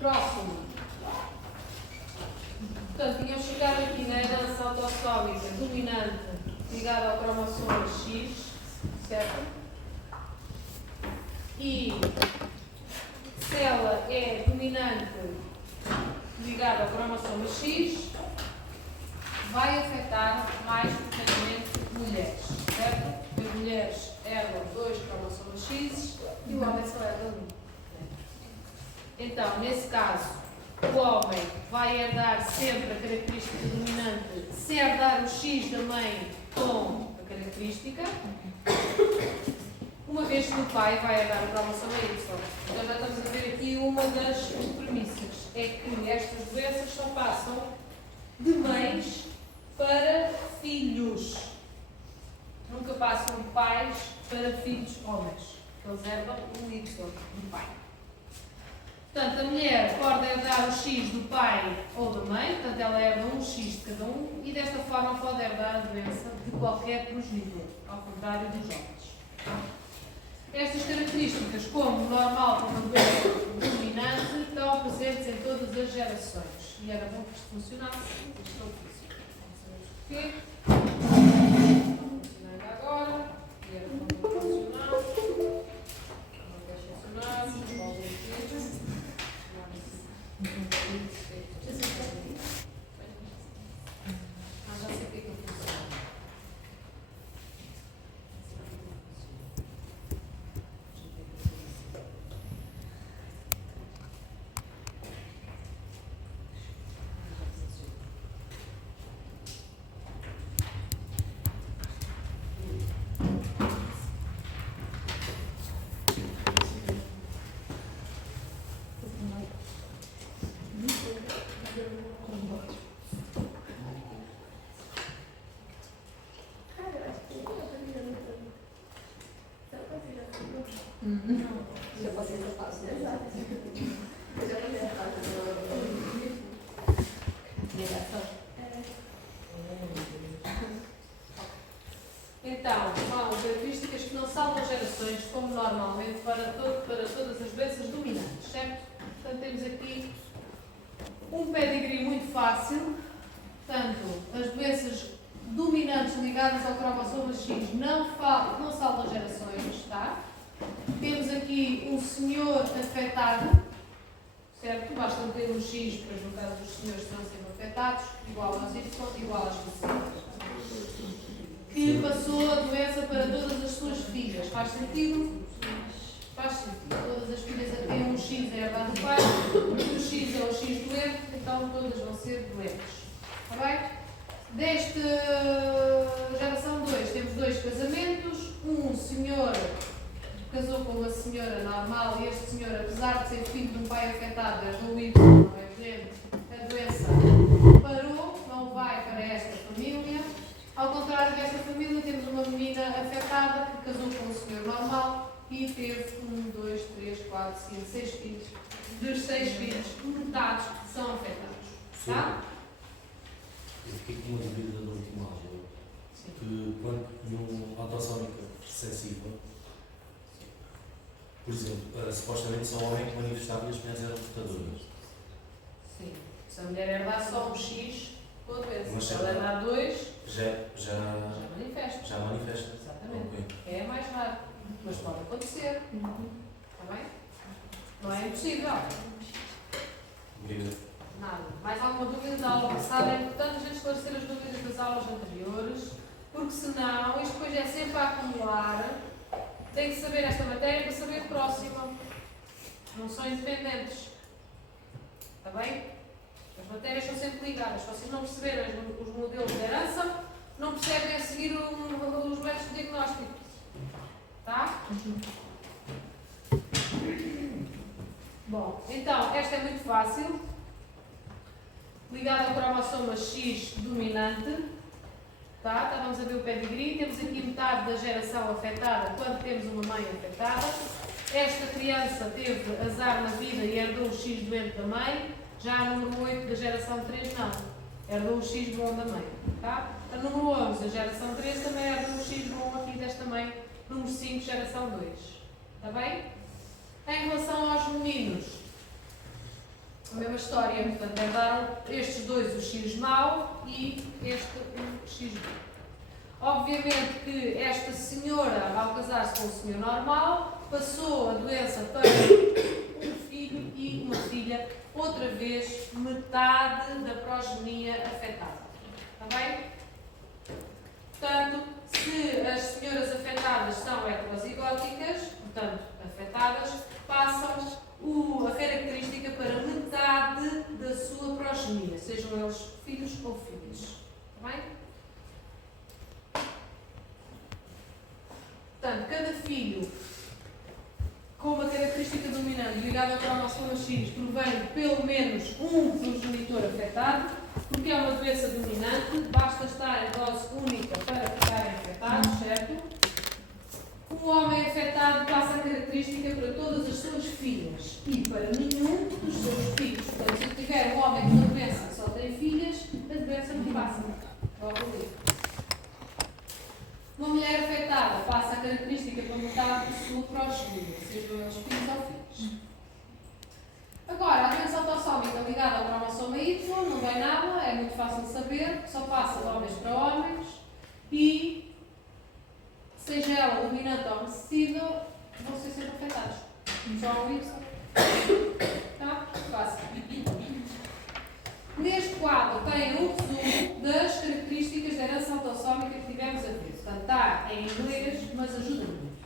Próximo. Portanto, tínhamos chegado aqui na herança autossómica dominante ligada ao cromossoma X, certo? E se ela é dominante ligada ao cromossoma X, vai afetar mais frequentemente mulheres, certo? As mulheres herdam 2 cromossomas X e o homem só herda 1. Então, nesse caso, o homem vai herdar sempre a característica dominante se herdar o X da mãe com a característica, uma vez que o pai vai herdar o cromossoma Y. Então já estamos a ver aqui uma das premissas, é que estas doenças só passam de mães para filhos. Nunca passam de pais para filhos homens. Eles herdam o Y do pai. Portanto, a mulher pode herdar o X do pai ou da mãe, portanto, ela herda um X de cada um e desta forma pode herdar a doença de qualquer progenitor, ao contrário dos homens. Estas características, como normal como doença dominante, estão presentes em todas as gerações. E era bom que isto funcionasse, mas isto não funciona. Não sabemos porquê. Funcionando agora, e era bom que funcionasse. Não quer funcionar, volta aqui. Já sei o que é que funciona. Já passei essa fase, né? Exato. Eu já passei essa fase negação. Então, são características que não saltam gerações, como normalmente para todas as doenças dominantes, certo? Portanto, temos aqui um pedigree muito fácil. Portanto, as doenças dominantes ligadas ao cromossoma X não saltam gerações, tá? Temos aqui um senhor afetado, certo? Basta ter um X, pois no caso dos senhores serão sempre afetados, igual aos Y, igual às pessoas. Que passou a doença para todas as suas filhas. Faz sentido? Faz sentido. Todas as filhas têm um X herdado do pai, o X é o X doente, então todas vão ser doentes. Está bem? Desta geração 2, temos 2 casamentos. Um senhor casou com uma senhora normal e este senhor, apesar de ser filho de um pai afetado, herdou o Y, não é evidente, a doença parou, não vai para esta família. Ao contrário desta família, temos uma menina afetada que casou com um senhor normal e teve 1, 2, 3, 4, 5, 6 filhos. Dos 6 filhos, metade são afetados. Tá? Eu fiquei com uma dúvida da última aula, que quando numa autossómica recessiva, por exemplo, supostamente só o homem que manifestava e as mulheres eram portadoras. Sim. Se a mulher herdar só um X, com a doença. Mas se ela herdar 2, já manifesta. Já manifesta. Exatamente. Okay. É mais raro, mas pode acontecer. Está bem? Não é impossível. Obrigado. Nada. Mais alguma dúvida da aula passada? É importante a gente esclarecer as dúvidas das aulas anteriores, porque senão isto depois é sempre a acumular. Tem que saber esta matéria para saber a próxima. Não são independentes. Está bem? As matérias são sempre ligadas. Se vocês não perceberem os modelos de herança, não percebem a seguir os métodos de diagnóstico. Tá? Bom, então, esta é muito fácil. Ligada ao cromossoma X dominante. Tá? Estávamos a ver o pedigree. Temos aqui metade da geração afetada quando temos uma mãe afetada. Esta criança teve azar na vida e herdou o X doente da mãe. Já a número 8 da geração 3 não. Herdou o X bom da mãe. Tá? A número 11 da geração 3 também herdou o X bom aqui desta mãe. Número 5, geração 2. Está bem? Em relação aos meninos, A mesma história, portanto, herdaram estes dois o X mau e este o X bom. Obviamente que esta senhora, ao casar-se com um senhor normal, passou a doença para um filho e uma filha, outra vez metade da progenia afetada. Está bem? Portanto, se as senhoras afetadas são heterozigóticas, portanto, afetadas, passam a característica para metade da sua progenia, sejam eles filhos ou filhas. Está bem? Portanto, cada filho com uma característica dominante ligada ao cromossoma X provém de pelo menos um progenitor afetado, porque é uma doença dominante, basta estar em dose única para ficarem afetados, certo? Um homem afetado passa a característica para todas as suas filhas e para nenhum dos seus filhos. Portanto, se eu tiver um homem com uma doença que só tem filhas, a doença não passa. Logo ali. Uma mulher afetada passa a característica para metade da sua progenia, sejam eles filhos ou filhas. Agora, a doença autossómica ligada ao cromossoma Y não vai nada, é muito fácil de saber, só passa de homens para homens e, seja ela dominante ou recessiva, vão ser sempre afetados. Só um Y. Tá? Fácil. Neste quadro tem um resumo das características da herança autossómica que tivemos a ver. Portanto, está em inglês, mas ajuda muito.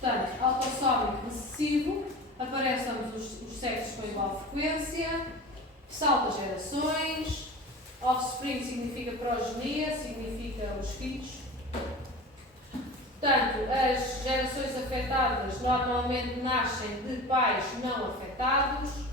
Portanto, autossómico recessivo, aparecem os sexos com igual frequência, salta gerações, offspring significa progenia, significa os filhos. Portanto, as gerações afetadas normalmente nascem de pais não afetados.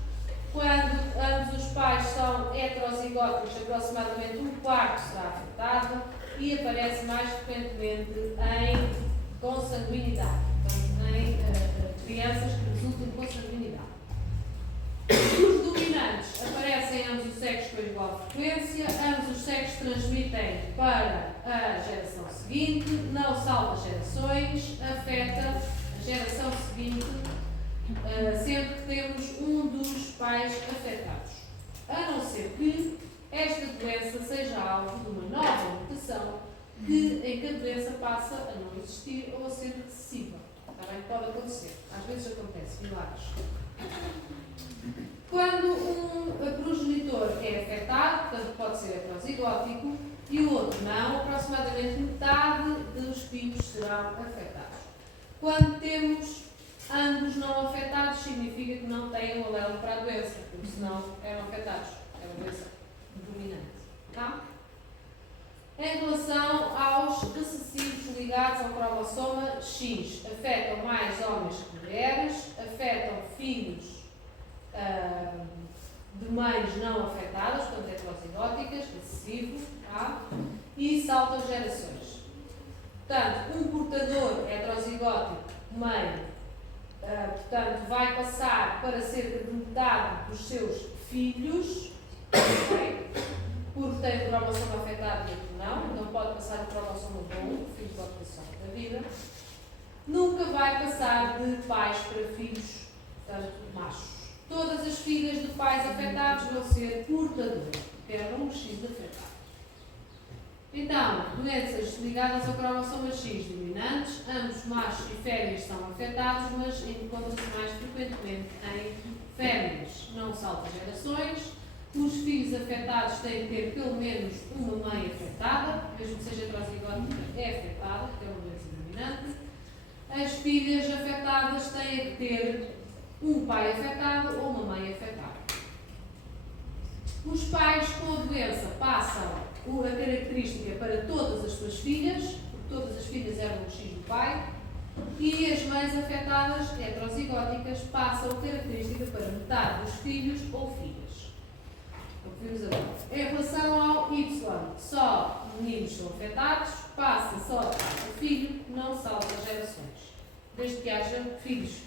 Quando ambos os pais são heterozigóticos, aproximadamente um quarto será afetado e aparece mais frequentemente em consanguinidade, portanto, em crianças que resultam de consanguinidade. Os dominantes aparecem em ambos os sexos com igual frequência, ambos os sexos transmitem para a geração seguinte, não salta gerações, afeta a geração seguinte, sempre que temos um dos pais afetados. A não ser que esta doença seja alvo de uma nova mutação em que a doença passa a não existir ou a ser recessiva. Também pode acontecer. Às vezes acontece, milagres. Quando um progenitor é afetado, portanto pode ser heterozigótico, e o outro não, aproximadamente metade dos filhos serão afetados. Quando temos ambos não afetados, significa que não têm um alelo para a doença, porque senão eram afetados. É uma doença dominante. Tá? Em relação aos recessivos ligados ao cromossoma X, afetam mais homens que mulheres, afetam filhos de mães não afetadas, portanto heterozigóticas, recessivo, tá? E saltam gerações. Portanto, um portador heterozigótico, mãe, portanto, vai passar para cerca de metade dos seus filhos, okay? Porque tem o cromossoma afetado e outro não pode passar o cromossoma bom, o filho pode passar da vida. Nunca vai passar de pais para filhos, portanto, machos. Todas as filhas de pais afetados vão ser portadoras, perdão, um X de afetado. Então, doenças ligadas ao cromossoma X dominantes, ambos machos e fêmeas são afetados, mas encontram-se mais frequentemente em fêmeas. Não salta gerações. Os filhos afetados têm que ter pelo menos uma mãe afetada, mesmo que seja heterozigótica, é afetada, porque é uma doença dominante. As filhas afetadas têm que ter um pai afetado ou uma mãe afetada. Os pais com a doença passam a característica para todas as suas filhas, porque todas as filhas eram o X do pai, e as mães afetadas, heterozigóticas, passam a característica para metade dos filhos ou filhas. Em relação ao Y, só meninos são afetados, passa só a filho, não salta gerações. Desde que haja filhos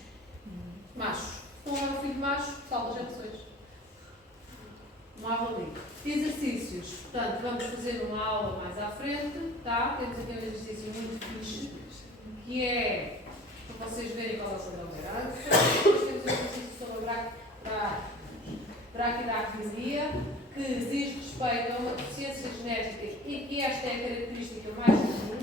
machos. Como é um filho macho, salta gerações. Não há valor. Exercícios. Portanto, vamos fazer uma aula mais à frente, tá? Temos aqui um exercício muito fixe, que é para vocês verem qual é o seu tolerância. Depois temos um exercício sobre a braquidafilia, que diz respeito a uma deficiência genética e que esta é a característica mais comum.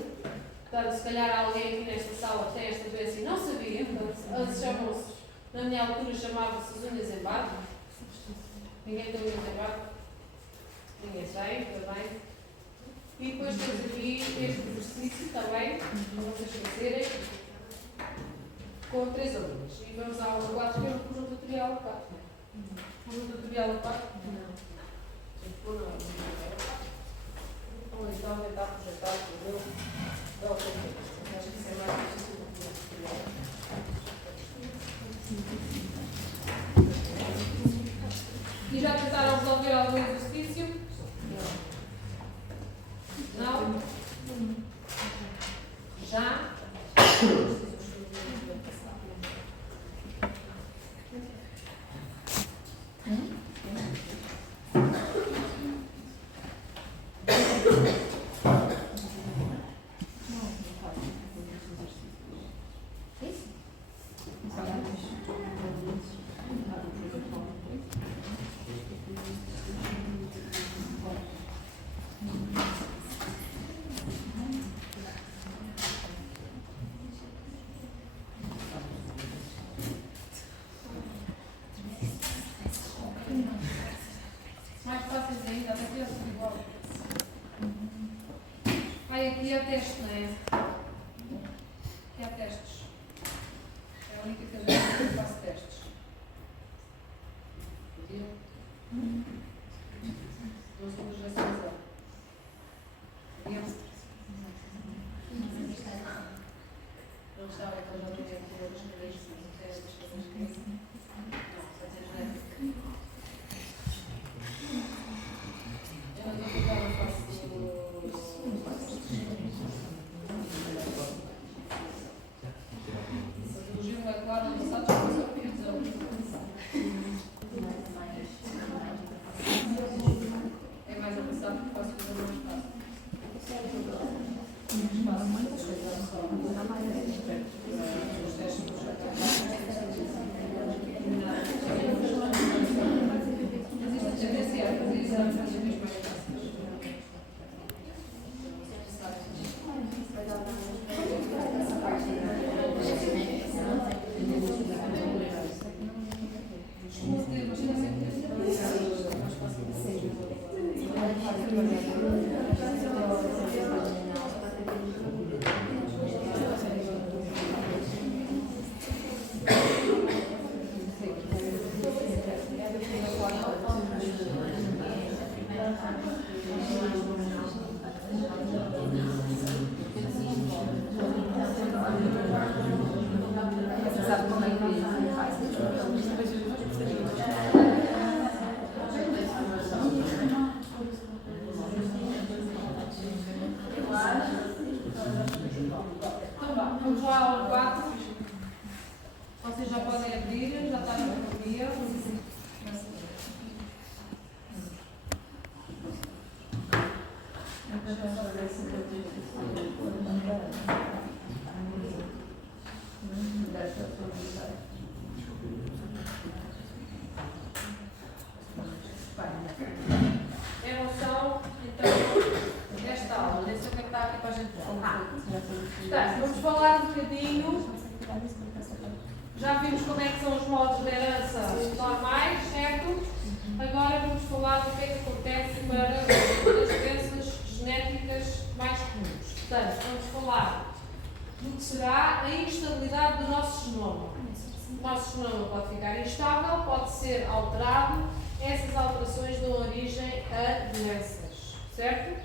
Portanto, se calhar alguém aqui nesta sala tem esta doença e não sabia, portanto, chamam-se, na minha altura chamava-se as unhas em barro. Ninguém tem unhas em barro? Ninguém tem, também. E depois temos aqui este exercício também, para vocês fazerem, com 3 alunos. E vamos à aula 4, que é o conjunto tutorial 4. Conjunto tutorial 4? Não. Ou então tentar projetar o meu da outra vez. Acho que isso é mais difícil do que o tutorial. E já tentaram resolver algum exercício? Não? Já? Mais fáceis ainda, até ter igual. Ai, aqui há teste, não é? Aqui há testes. É a única cadeira que eu faço testes. Viram? 2 legislações lá. Viram? Não estava, então já tinha aqui outras cadeiras, mas não sei das coisas que é. Não, só tem genética. Eu não estou a faço sociologia molecular avançada, já passou a divisão. É mais avançado porque faço coisa mais fácil. Vamos lá ao 4. Vocês já podem abrir, já está na categoria. Em relação, então, desta aula, nem sei o que é que está aqui para a gente falar. Portanto, vamos falar um bocadinho. Já vimos como é que são os modos de herança normais, certo? Agora vamos falar do que é que acontece para as doenças genéticas mais comuns. Portanto, vamos falar do que será a instabilidade do nosso genoma. O nosso genoma pode ficar instável, pode ser alterado. Essas alterações dão origem a doenças, certo?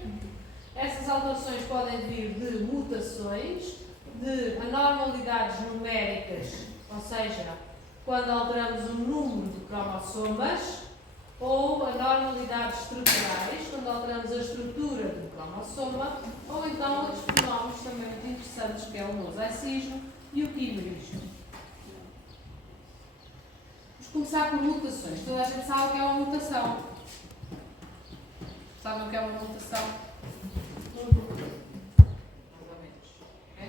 Essas alterações podem vir de mutações, de anormalidades numéricas, ou seja, quando alteramos o número de cromossomas, ou anormalidades estruturais, quando alteramos a estrutura do cromossoma, ou então outros fenómenos também muito interessantes, que é o mosaicismo e o quimerismo. Vamos começar por mutações. Toda a gente sabe o que é uma mutação. Sabem o que é uma mutação? Mais ou menos. É?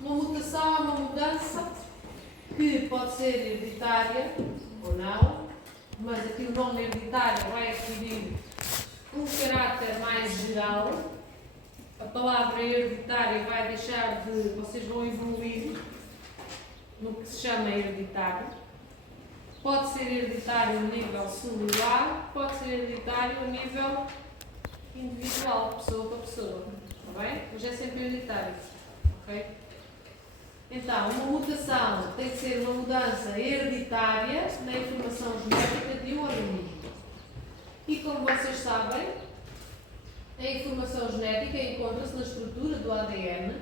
Uma mutação é uma mudança que pode ser hereditária ou não, mas aqui o nome hereditário vai adquirir um caráter mais geral. A palavra hereditária vai deixar de, vocês vão evoluir no que se chama hereditário. Pode ser hereditário a nível celular, pode ser hereditário a nível individual, pessoa para pessoa. Está bem? Mas é sempre hereditário. Ok? Então, uma mutação tem que ser uma mudança hereditária na informação genética de um organismo. E como vocês sabem, a informação genética encontra-se na estrutura do ADN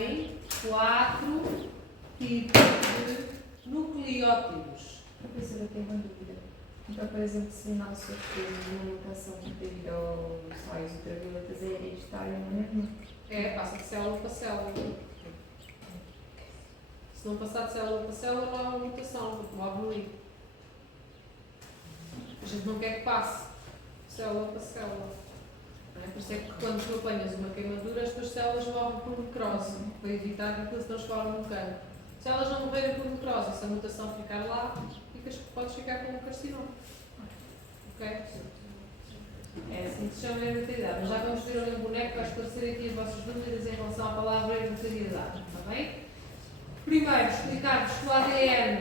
em 4 tipos de nucleótidos. Eu pensava que tem uma dúvida. Então, por exemplo, se o nosso teve uma mutação devido aos raios ultravioletas é hereditário, não é mesmo? É, passa de célula para célula. Se não passar de célula para célula, não é uma mutação, porque morre ali. A gente não quer que passe de célula para célula. Não é? Por isso é que quando tu apanhas uma queimadura, as tuas células morrem por necrose, para evitar que aquilo se transforme num cancro. Se elas não morrerem por necrose, se a mutação ficar lá, podes ficar com um carcinoma. Ok? É assim que se chama hereditariedade. Mas já vamos ver ali um boneco que vai esclarecer aqui as vossas dúvidas em relação à palavra hereditariedade. Está bem? Primeiro, explicar-vos que o ADN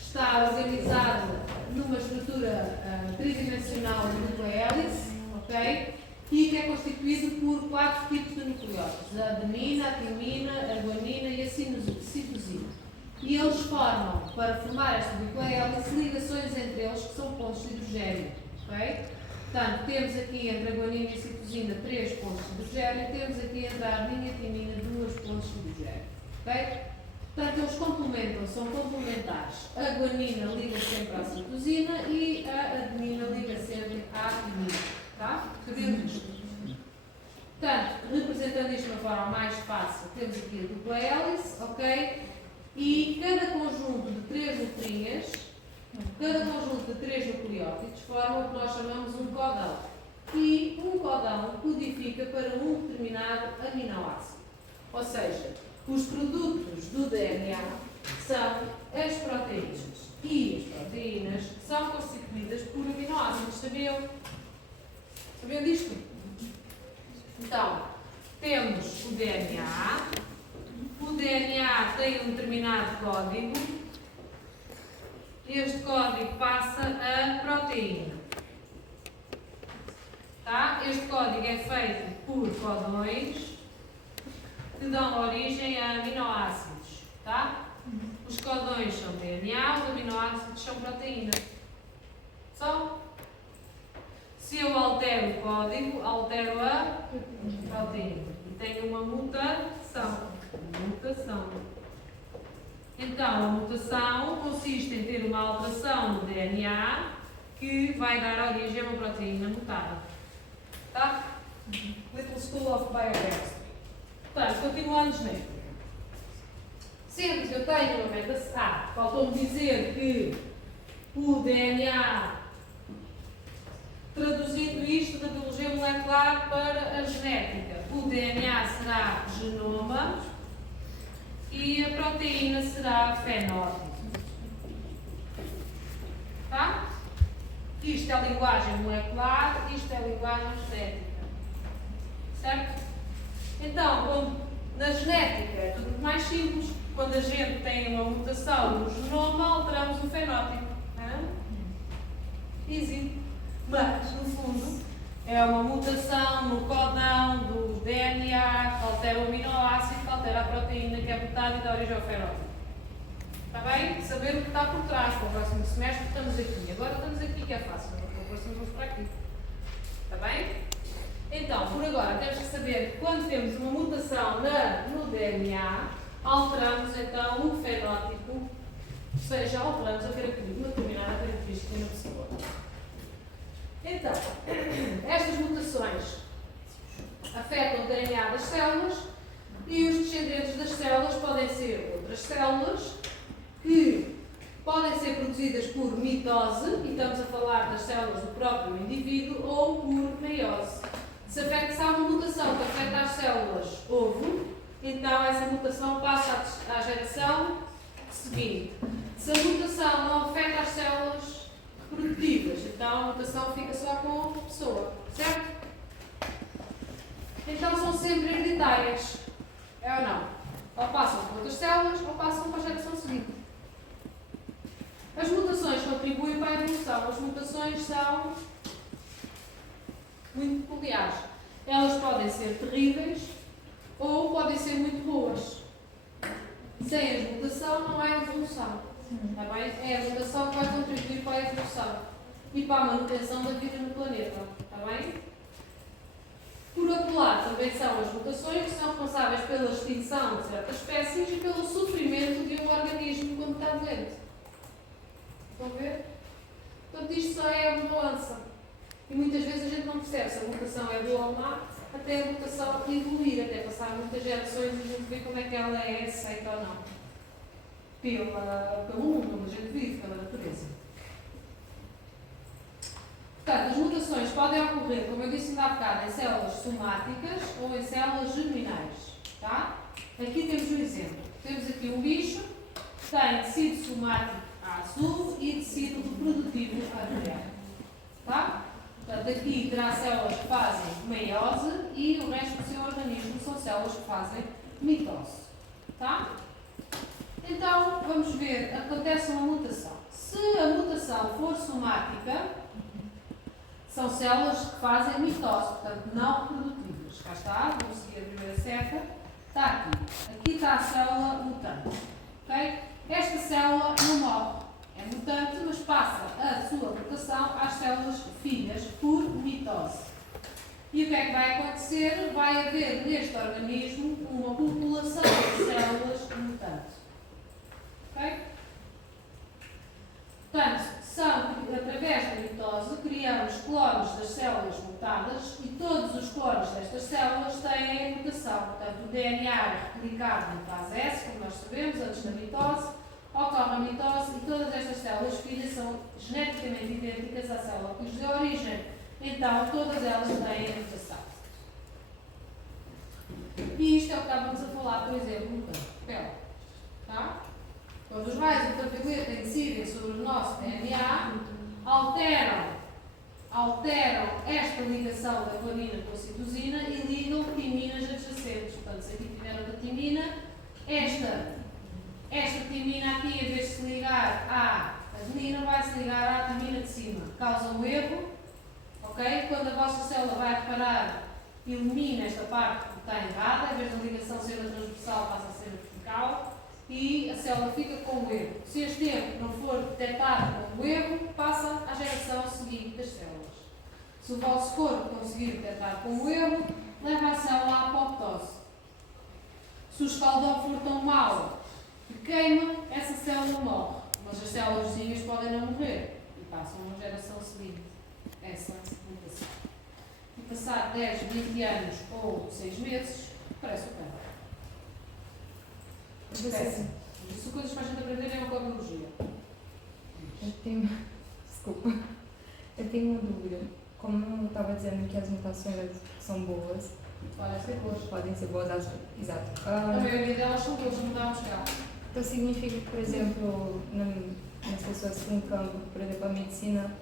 está organizado numa estrutura tridimensional de nucleólice, ok? E que é constituído por 4 tipos de nucleótidos: a adenina, a timina, a guanina e a citosina. E eles formam, para formar esta nucleólice, ligações entre eles que são pontos de hidrogênio, ok? Portanto, temos aqui entre a guanina e a citosina 3 pontos de hidrogênio, temos aqui entre a adenina e a timina 2 pontos de hidrogênio, ok? Portanto, eles complementam, são complementares. A guanina liga sempre à citosina e a adenina liga sempre à timina. Tá? Sabemos isto? Portanto, representando isto de uma forma mais fácil, temos aqui a dupla hélice, ok? E cada conjunto de 3 letrinhas, cada conjunto de 3 nucleótidos forma o que nós chamamos um codão. E um codão codifica para um determinado aminoácido. Ou seja, os produtos do DNA são as proteínas. E as proteínas são constituídas por aminoácidos. Sabiam disto? Então, temos o DNA. O DNA tem um determinado código. Este código passa a proteína. Tá? Este código é feito por codões que dão origem a aminoácidos. Tá? Os codões são DNA, os aminoácidos são proteínas. Só? Se eu altero o código, altero a proteína. E tenho uma mutação. Então, a mutação consiste em ter uma alteração no DNA que vai dar origem a uma proteína mutada. Tá? Little School of Biochemistry. Portanto, continuando genética. Sempre que eu tenho uma metação, faltou-me dizer que o DNA, traduzindo isto da biologia molecular para a genética, o DNA será genoma e a proteína será fenótipo. Tá? Isto é linguagem molecular, isto é linguagem genética. Certo? Então, na genética é tudo mais simples. Quando a gente tem uma mutação no genoma, alteramos o fenótipo. Easy. Mas, no fundo, é uma mutação no codão do DNA que altera o aminoácido, que altera a proteína, que é mutada e dá origem ao fenótipo. Está bem? Saber o que está por trás para o próximo semestre, estamos aqui. Agora estamos aqui, que é fácil. Depois vamos para aqui. Está bem? Então, por agora, temos que saber que quando temos uma mutação no DNA, alteramos então o fenótipo, ou seja, alteramos uma determinada característica na pessoa. Então, estas mutações afetam o DNA das células e os descendentes das células podem ser outras células que podem ser produzidas por mitose, e estamos a falar das células do próprio indivíduo, ou por meiose. Se há uma mutação que afeta as células ovo, então essa mutação passa à geração seguinte. Se a mutação não afeta as células produtivas. Então a mutação fica só com a pessoa, certo? Então são sempre hereditárias. É ou não? Ou passam para outras células ou passam para a geração seguinte. As mutações contribuem para a evolução. As mutações são muito peculiares. Elas podem ser terríveis ou podem ser muito boas. Sem a mutação não há evolução. Está bem? É a mutação que vai contribuir para a evolução e para a manutenção da vida no planeta. Está bem? Por outro lado, também são as mutações que são responsáveis pela extinção de certas espécies e pelo sofrimento de um organismo quando está doente. Estão a ver? Portanto, isto só é uma balança. E muitas vezes a gente não percebe se a mutação é boa ou má, até a mutação evoluir, até passar muitas gerações e a gente vê como é que ela é aceita ou não. Pelo mundo onde a gente vive, pela natureza. Portanto, as mutações podem ocorrer, como eu disse ainda há bocado, em células somáticas ou em células germinais. Tá? Aqui temos um exemplo. Temos aqui um bicho que tem tecido somático azul e tecido reprodutivo amarelo. Tá? Portanto, aqui terá células que fazem meiose e o resto do seu organismo são células que fazem mitose. Tá? Então, vamos ver, acontece uma mutação. Se a mutação for somática, são células que fazem mitose, portanto não reprodutivas. Cá está, vamos seguir a primeira seta. Está aqui. Aqui está a célula mutante. Okay? Esta célula não morre. É mutante, mas passa a sua mutação às células filhas por mitose. E o que é que vai acontecer? Vai haver neste organismo uma população de células mutantes. Okay? Portanto, através da mitose, criamos clones das células mutadas e todos os clones destas células têm a mutação. Portanto, o DNA é replicado na fase S, como nós sabemos, antes da mitose, ocorre a mitose e todas estas células filhas são geneticamente idênticas à célula que lhes deu origem. Então, todas elas têm a mutação. E isto é o que estávamos a falar, por exemplo, no campo de pele. Tá? Quando os raios ultravioleta incidem sobre o nosso DNA, alteram esta ligação da guanina com a citosina e ligam timinas adjacentes. Portanto, se aqui tiver outra timina, esta timina aqui, em vez de se ligar à adenina, vai se ligar à timina de cima. Causa um erro, ok? Quando a vossa célula vai reparar, elimina esta parte que está errada, em vez da ligação ser a transversal, passa a ser a vertical. E a célula fica com o erro. Se este erro não for detectado como erro, passa à geração seguinte das células. Se o vosso corpo conseguir detectar como erro, leva a célula à apoptose. Se o escaldão for tão mau que queima, essa célula morre. Mas as células vizinhas podem não morrer e passam à geração seguinte. Essa mutação. E passar 10, 20 anos ou 6 meses, parece o cancro. Isso coisas para a gente aprender é uma biologia. Desculpa. Eu tenho uma dúvida. Como eu estava dizendo que as mutações são boas, podem ser boas, exato. A maioria delas são boas, não dá a buscar. Então significa que, por exemplo, nas pessoas com cancro, por exemplo, a medicina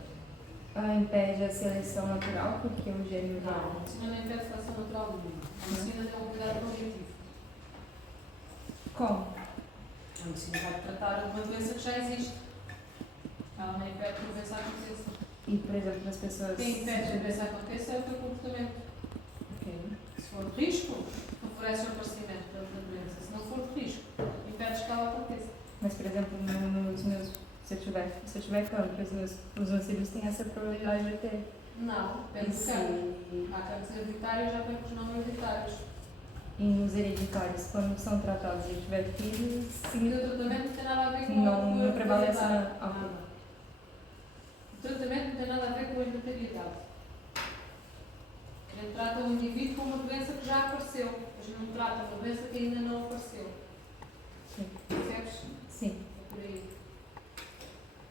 impede a seleção natural, porque o gênio não. A medicina não impede a seleção natural nenhuma. A medicina tem um cuidado preventivo. Como? A medicina vai tratar uma doença que já existe. Ela não impede que a doença aconteça. E, por exemplo, as pessoas... Quem impede que a doença aconteça é o teu comportamento. Okay. Se for de risco, favorece o aparecimento da doença. Se não for de risco, impedes que ela aconteça. Mas, por exemplo, se eu tiver cancro, os meus filhos têm essa probabilidade de ter. Não, depende do cancro. Há cancros hereditários, há cancros não hereditários. E nos hereditários, quando são tratados e tiver filhos, sim, o tratamento não tem nada a ver com não prevalece a O tratamento não tem nada a ver com a hereditariedade. A gente trata o indivíduo com uma doença que já apareceu. A gente não trata uma doença que ainda não apareceu. Sim. Percebes? Sim. É por aí.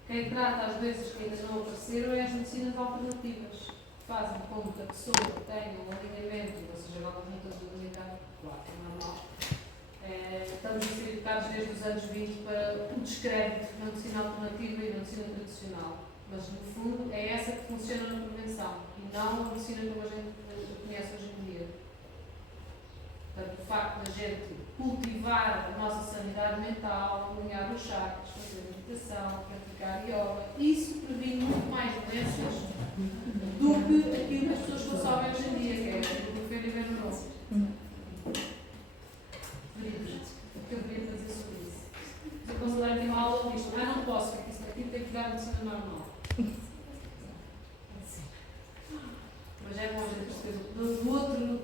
Quem trata as doenças que ainda não apareceram é as medicinas alternativas. Fazem com que a pessoa tenha um alinhamento, ou seja, agora não estou a ligar, claro, é normal. Estamos a ser educados desde os anos 20 para o descrédito na medicina alternativa e na medicina tradicional. Mas, no fundo, é essa que funciona na prevenção e não a medicina como a gente conhece hoje em dia. Portanto, o facto de a gente cultivar a nossa sanidade mental, alinhar os chakras, fazer meditação, praticar yoga, isso previne muito mais doenças do que aquilo que as pessoas consomem hoje em dia, que é o que e venenoso. O que eu queria fazer sobre isso? Se eu considerar que uma aula disto, não posso, porque isso aqui tem que dar medicina normal. Mas é bom a gente perceber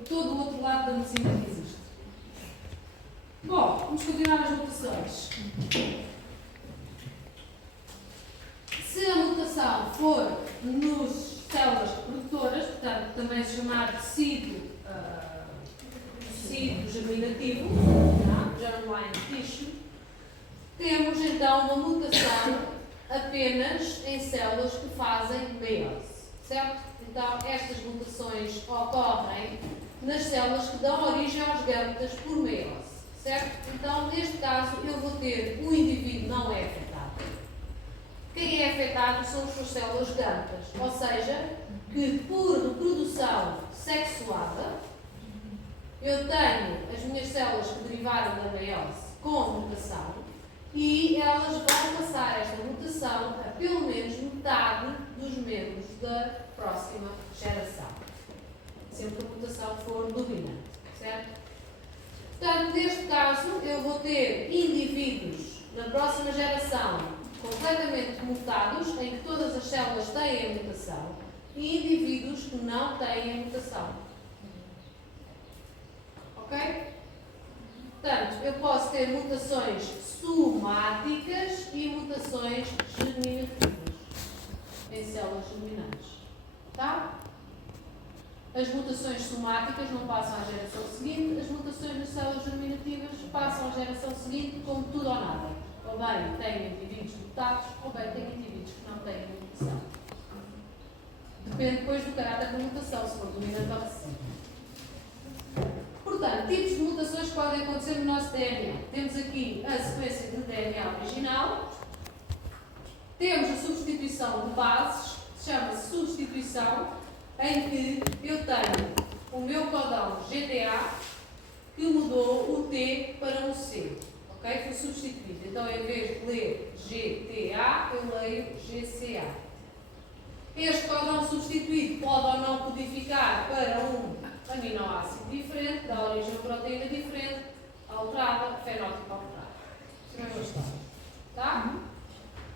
todo o outro lado da medicina que existe. Bom, vamos continuar as mutações. Se a mutação for nos células reprodutoras, portanto, também se chamar tecido germinativo, germline tissue, temos então uma mutação apenas em células que fazem meiose, certo? Então, estas mutações ocorrem nas células que dão origem aos gametas por meiose, certo? Então, neste caso, eu vou ter um indivíduo não é afetado. Quem é afetado são as suas células gametas, ou seja, que por reprodução sexuada, eu tenho as minhas células que derivaram da meiose com mutação e elas vão passar esta mutação a pelo menos metade dos membros da próxima geração. Sempre que a mutação for dominante, certo? Portanto, neste caso, eu vou ter indivíduos na próxima geração completamente mutados, em que todas as células têm a mutação, e indivíduos que não têm a mutação. Ok? Portanto, eu posso ter mutações somáticas e mutações germinativas em células germinantes. Tá? As mutações somáticas não passam à geração seguinte, as mutações nas células germinativas passam à geração seguinte como tudo ou nada. Ou bem têm indivíduos mutados, ou bem têm indivíduos que não têm mutação. Depende depois do caráter da mutação, se for dominante ou recessivo. Portanto, tipos de mutações que podem acontecer no nosso DNA. Temos aqui a sequência de DNA original. Temos a substituição de bases, chama-se substituição, em que eu tenho o meu codão GTA que mudou o T para um C. Ok? Foi substituído. Então, em vez de ler GTA, eu leio GCA. Este codão substituído pode ou não codificar para um aminoácido diferente, dá origem a uma proteína diferente, alterada, fenótipo alterado. Isso não é uma história. Tá?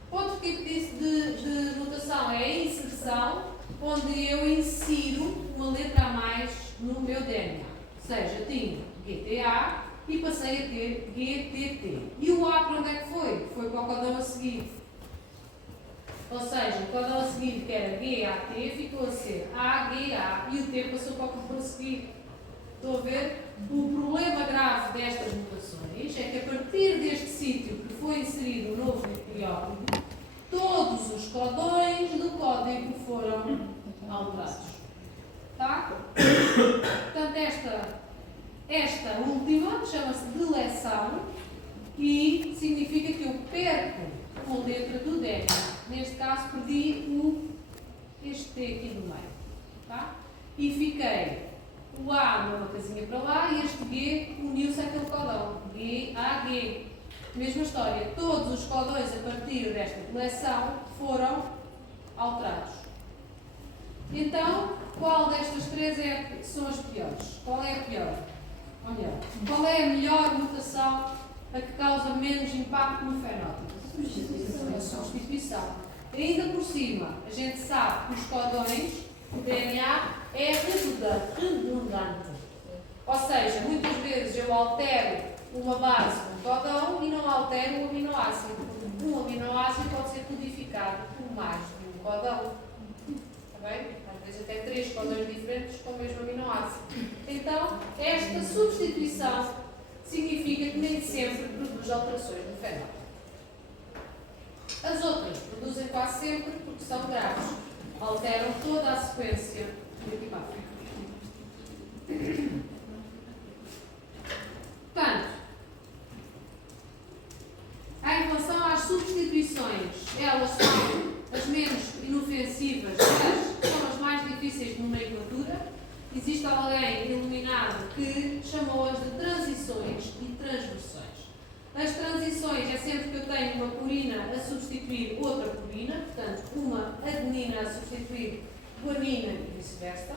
Outro tipo de mutação é a inserção, onde eu insiro uma letra a mais no meu DNA. Ou seja, tinha GTA e passei a ter GTT. E o A para onde é que foi? Foi para o codão a seguir. Ou seja, o codão a seguir, que era GAT, ficou a ser AGA e o T passou para o codão a seguir. Estão a ver? O problema grave destas mutações é que a partir deste sítio que foi inserido o novo nucleótido, todos os codões do código foram alterados. Tá? Portanto, esta última chama-se deleção e significa que eu perco uma letra do DNA. Neste caso, perdi este T aqui do meio. Tá? E fiquei o A numa casinha para lá e este G uniu-se àquele codão. G. Mesma história. Todos os codões a partir desta deleção foram alterados. Então, qual destas três são as piores? Qual é a pior? Ou melhor, qual é a melhor mutação a que causa menos impacto no fenótipo? A substituição. Ainda por cima, a gente sabe que os codões, o DNA, é redundante. Ou seja, muitas vezes eu altero uma base no codão e não altero o aminoácido. Um aminoácido pode ser codificado por mais de um codão. Está bem? Às vezes até 3 codões diferentes com o mesmo aminoácido. Então, esta substituição significa que nem sempre produz alterações no fenótipo. As outras produzem quase sempre porque são graves. Alteram toda a sequência enzimmática. Portanto, em relação às substituições, elas são as menos existe alguém iluminado que chamou-as de transições e transversões. As transições é sempre que eu tenho uma purina a substituir outra purina, portanto, uma adenina a substituir guanina e vice-versa.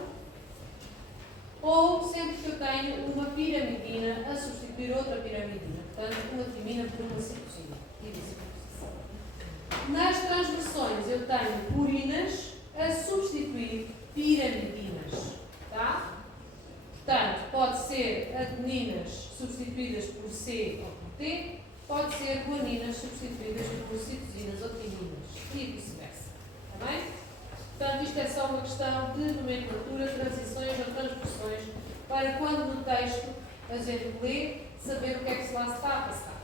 Ou sempre que eu tenho uma piramidina a substituir outra piramidina, portanto, uma timina por uma citosina e vice-versa. Nas transversões eu tenho purinas a substituir piramidinas, tá? Portanto, pode ser adeninas substituídas por C ou por T, pode ser guaninas substituídas por citosinas ou timinas e vice-versa. Está bem? Portanto, isto é só uma questão de nomenclatura, transições ou transversões, para quando no texto a gente lê, saber o que é que se lá está a passar.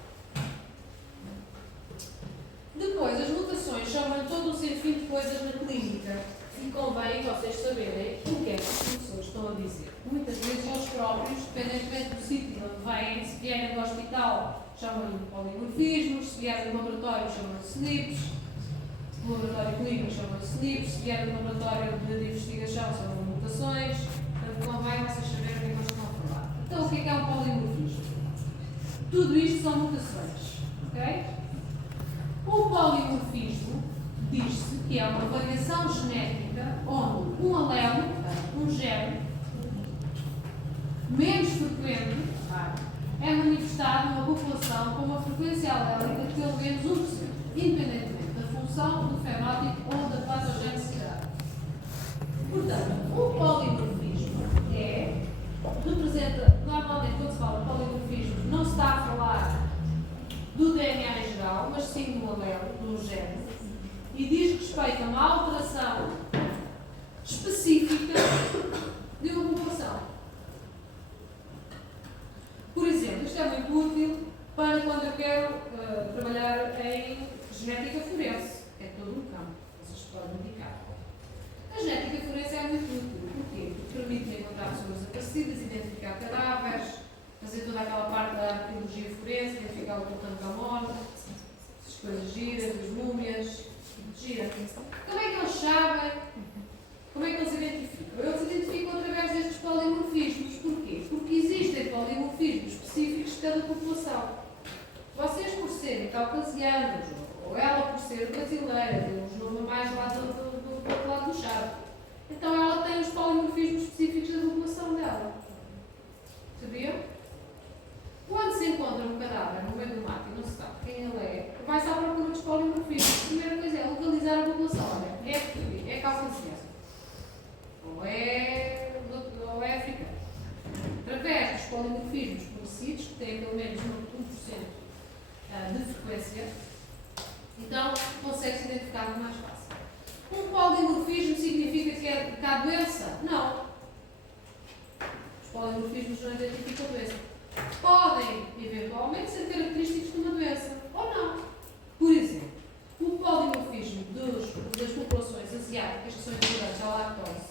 Depois, as mutações chamam todo um sem fim de coisas na clínica e convém vocês saberem o que é que as pessoas estão a dizer. Muitas vezes eles próprios, independentemente do sítio de onde vêm, se vierem do hospital, chamam-lhe de polimorfismos, se vierem do laboratório, chamam-lhe de SNPs, do laboratório clínico, chamam-lhe de SNPs, se vierem do laboratório de investigação, chamam-lhe de mutações. Portanto, convém vocês saberem o que é que eles estão a falar. Então, o que é um polimorfismo? Tudo isto são mutações, ok? O polimorfismo diz-se que é uma variação genética onde um alelo, um gene, menos frequente, é manifestado numa população com uma frequência alélica de pelo menos 1%, independentemente da função, do fenótipo ou da patogenicidade. Portanto, o polimorfismo representa, normalmente quando se fala de polimorfismo, não se está a falar do DNA em geral, mas sim do alelo, do gene, e diz respeito a uma alteração específica de uma população. Por exemplo, isto é muito útil para quando eu quero trabalhar em genética forense, que é todo um campo, vocês podem indicar. A genética forense é muito útil, porquê? Porque permite encontrar pessoas desaparecidas, identificar cadáveres, fazer toda aquela parte da arqueologia forense, identificar o portanto da morte, as coisas giras, as múmias, gira. Como é que eles sabem? Como é que eles identificam? Eles identificam através destes polimorfismos. Porquê? Porque existem polimorfismos específicos de cada população. Vocês, por serem caucasianos, ou ela por ser brasileira, tem um nome mais lá do outro lado do charco. Então ela tem os polimorfismos específicos da população dela. Sabiam? Quando se encontra um cadáver no meio do mato e não se sabe quem ele é, vai-se à procura dos polimorfismos. A primeira coisa é localizar a população. Olha, é português, é caucasiano, ou é africano. Através dos polimorfismos conhecidos, que têm pelo menos 1% de frequência, então consegue-se identificar muito mais fácil. Um polimorfismo significa que há doença? Não. Os polimorfismos não identificam a doença. Podem, eventualmente, ser característicos de uma doença, ou não. Por exemplo, o polimorfismo das populações asiáticas que são intolerantes à lactose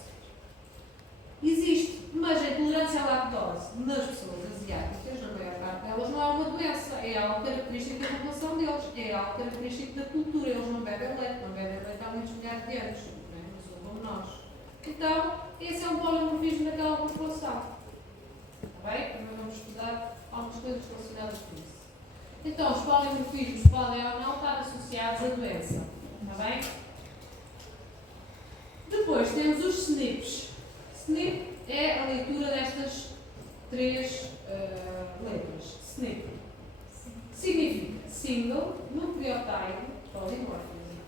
existe, mas a intolerância à lactose nas pessoas asiáticas, na maior parte delas, não é uma doença, é algo característico da população deles, é algo característico da cultura. Eles não bebem leite há muitos milhares de anos, não são como nós. Então, esse é um polimorfismo daquela população. Está bem? Também vamos estudar algumas coisas relacionadas com isso. Então, os polimorfismos podem ou não estar associados à doença. Está bem? Depois temos os SNPs. SNP é a leitura destas três letras. SNP significa Single Nucleotide Polymorphism.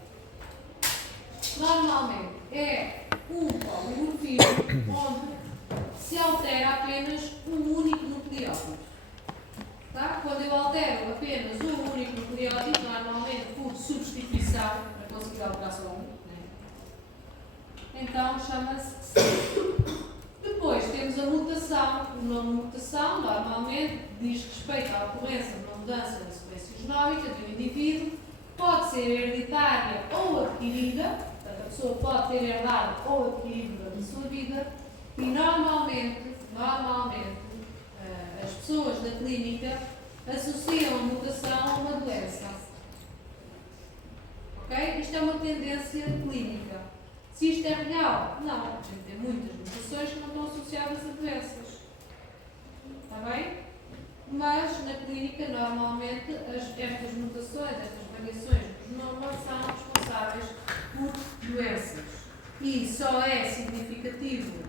Normalmente é um polimorfismo onde se altera apenas um único nucleótido. Tá? Quando eu altero apenas um único nucleótido, normalmente por substituição, para conseguir alterar só um, então chama-se SNP. Depois temos a mutação. O nome mutação, normalmente, diz respeito à ocorrência de uma mudança na sequência genómica de um indivíduo, pode ser hereditária ou adquirida, portanto, a pessoa pode ter herdado ou adquirido durante a sua vida, e normalmente, as pessoas da clínica associam a mutação a uma doença. Ok? Isto é uma tendência clínica. Se isto é real, não. A gente tem muitas mutações que não estão associadas a doenças. Está bem? Mas, na clínica, normalmente, estas mutações, estas variações dos genomas são responsáveis por doenças. E só é significativo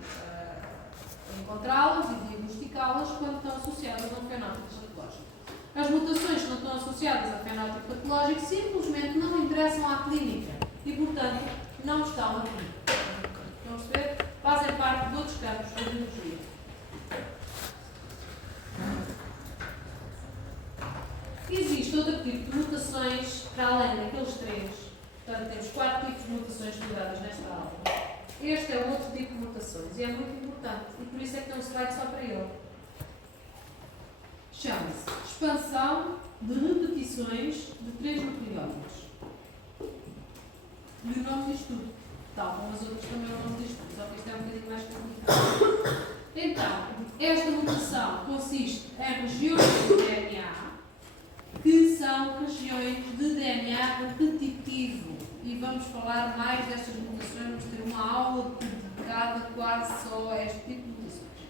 encontrá-las e diagnosticá-las quando estão associadas a um fenótipo patológico. As mutações que não estão associadas a fenótipo patológico simplesmente não interessam à clínica e, portanto, não estão na clínica. Estão a perceber? Fazem parte de outros campos da biologia. Existe outro tipo de mutações para além daqueles três. Portanto, temos 4 tipos de mutações estudadas nesta aula. Este é um outro tipo de mutações e é muito importante. E por isso é que tem um slide só para ele. Chama-se expansão de repetições de 3 nucleótidos. E o nome diz tudo. Tal como as outras também o nome diz tudo. Só que isto é um bocadinho mais complicado. Então, esta mutação consiste em regiões do DNA que são regiões de DNA repetitivo. E vamos falar mais destas mutações, vamos ter uma aula dedicada quase só a este tipo de mutações.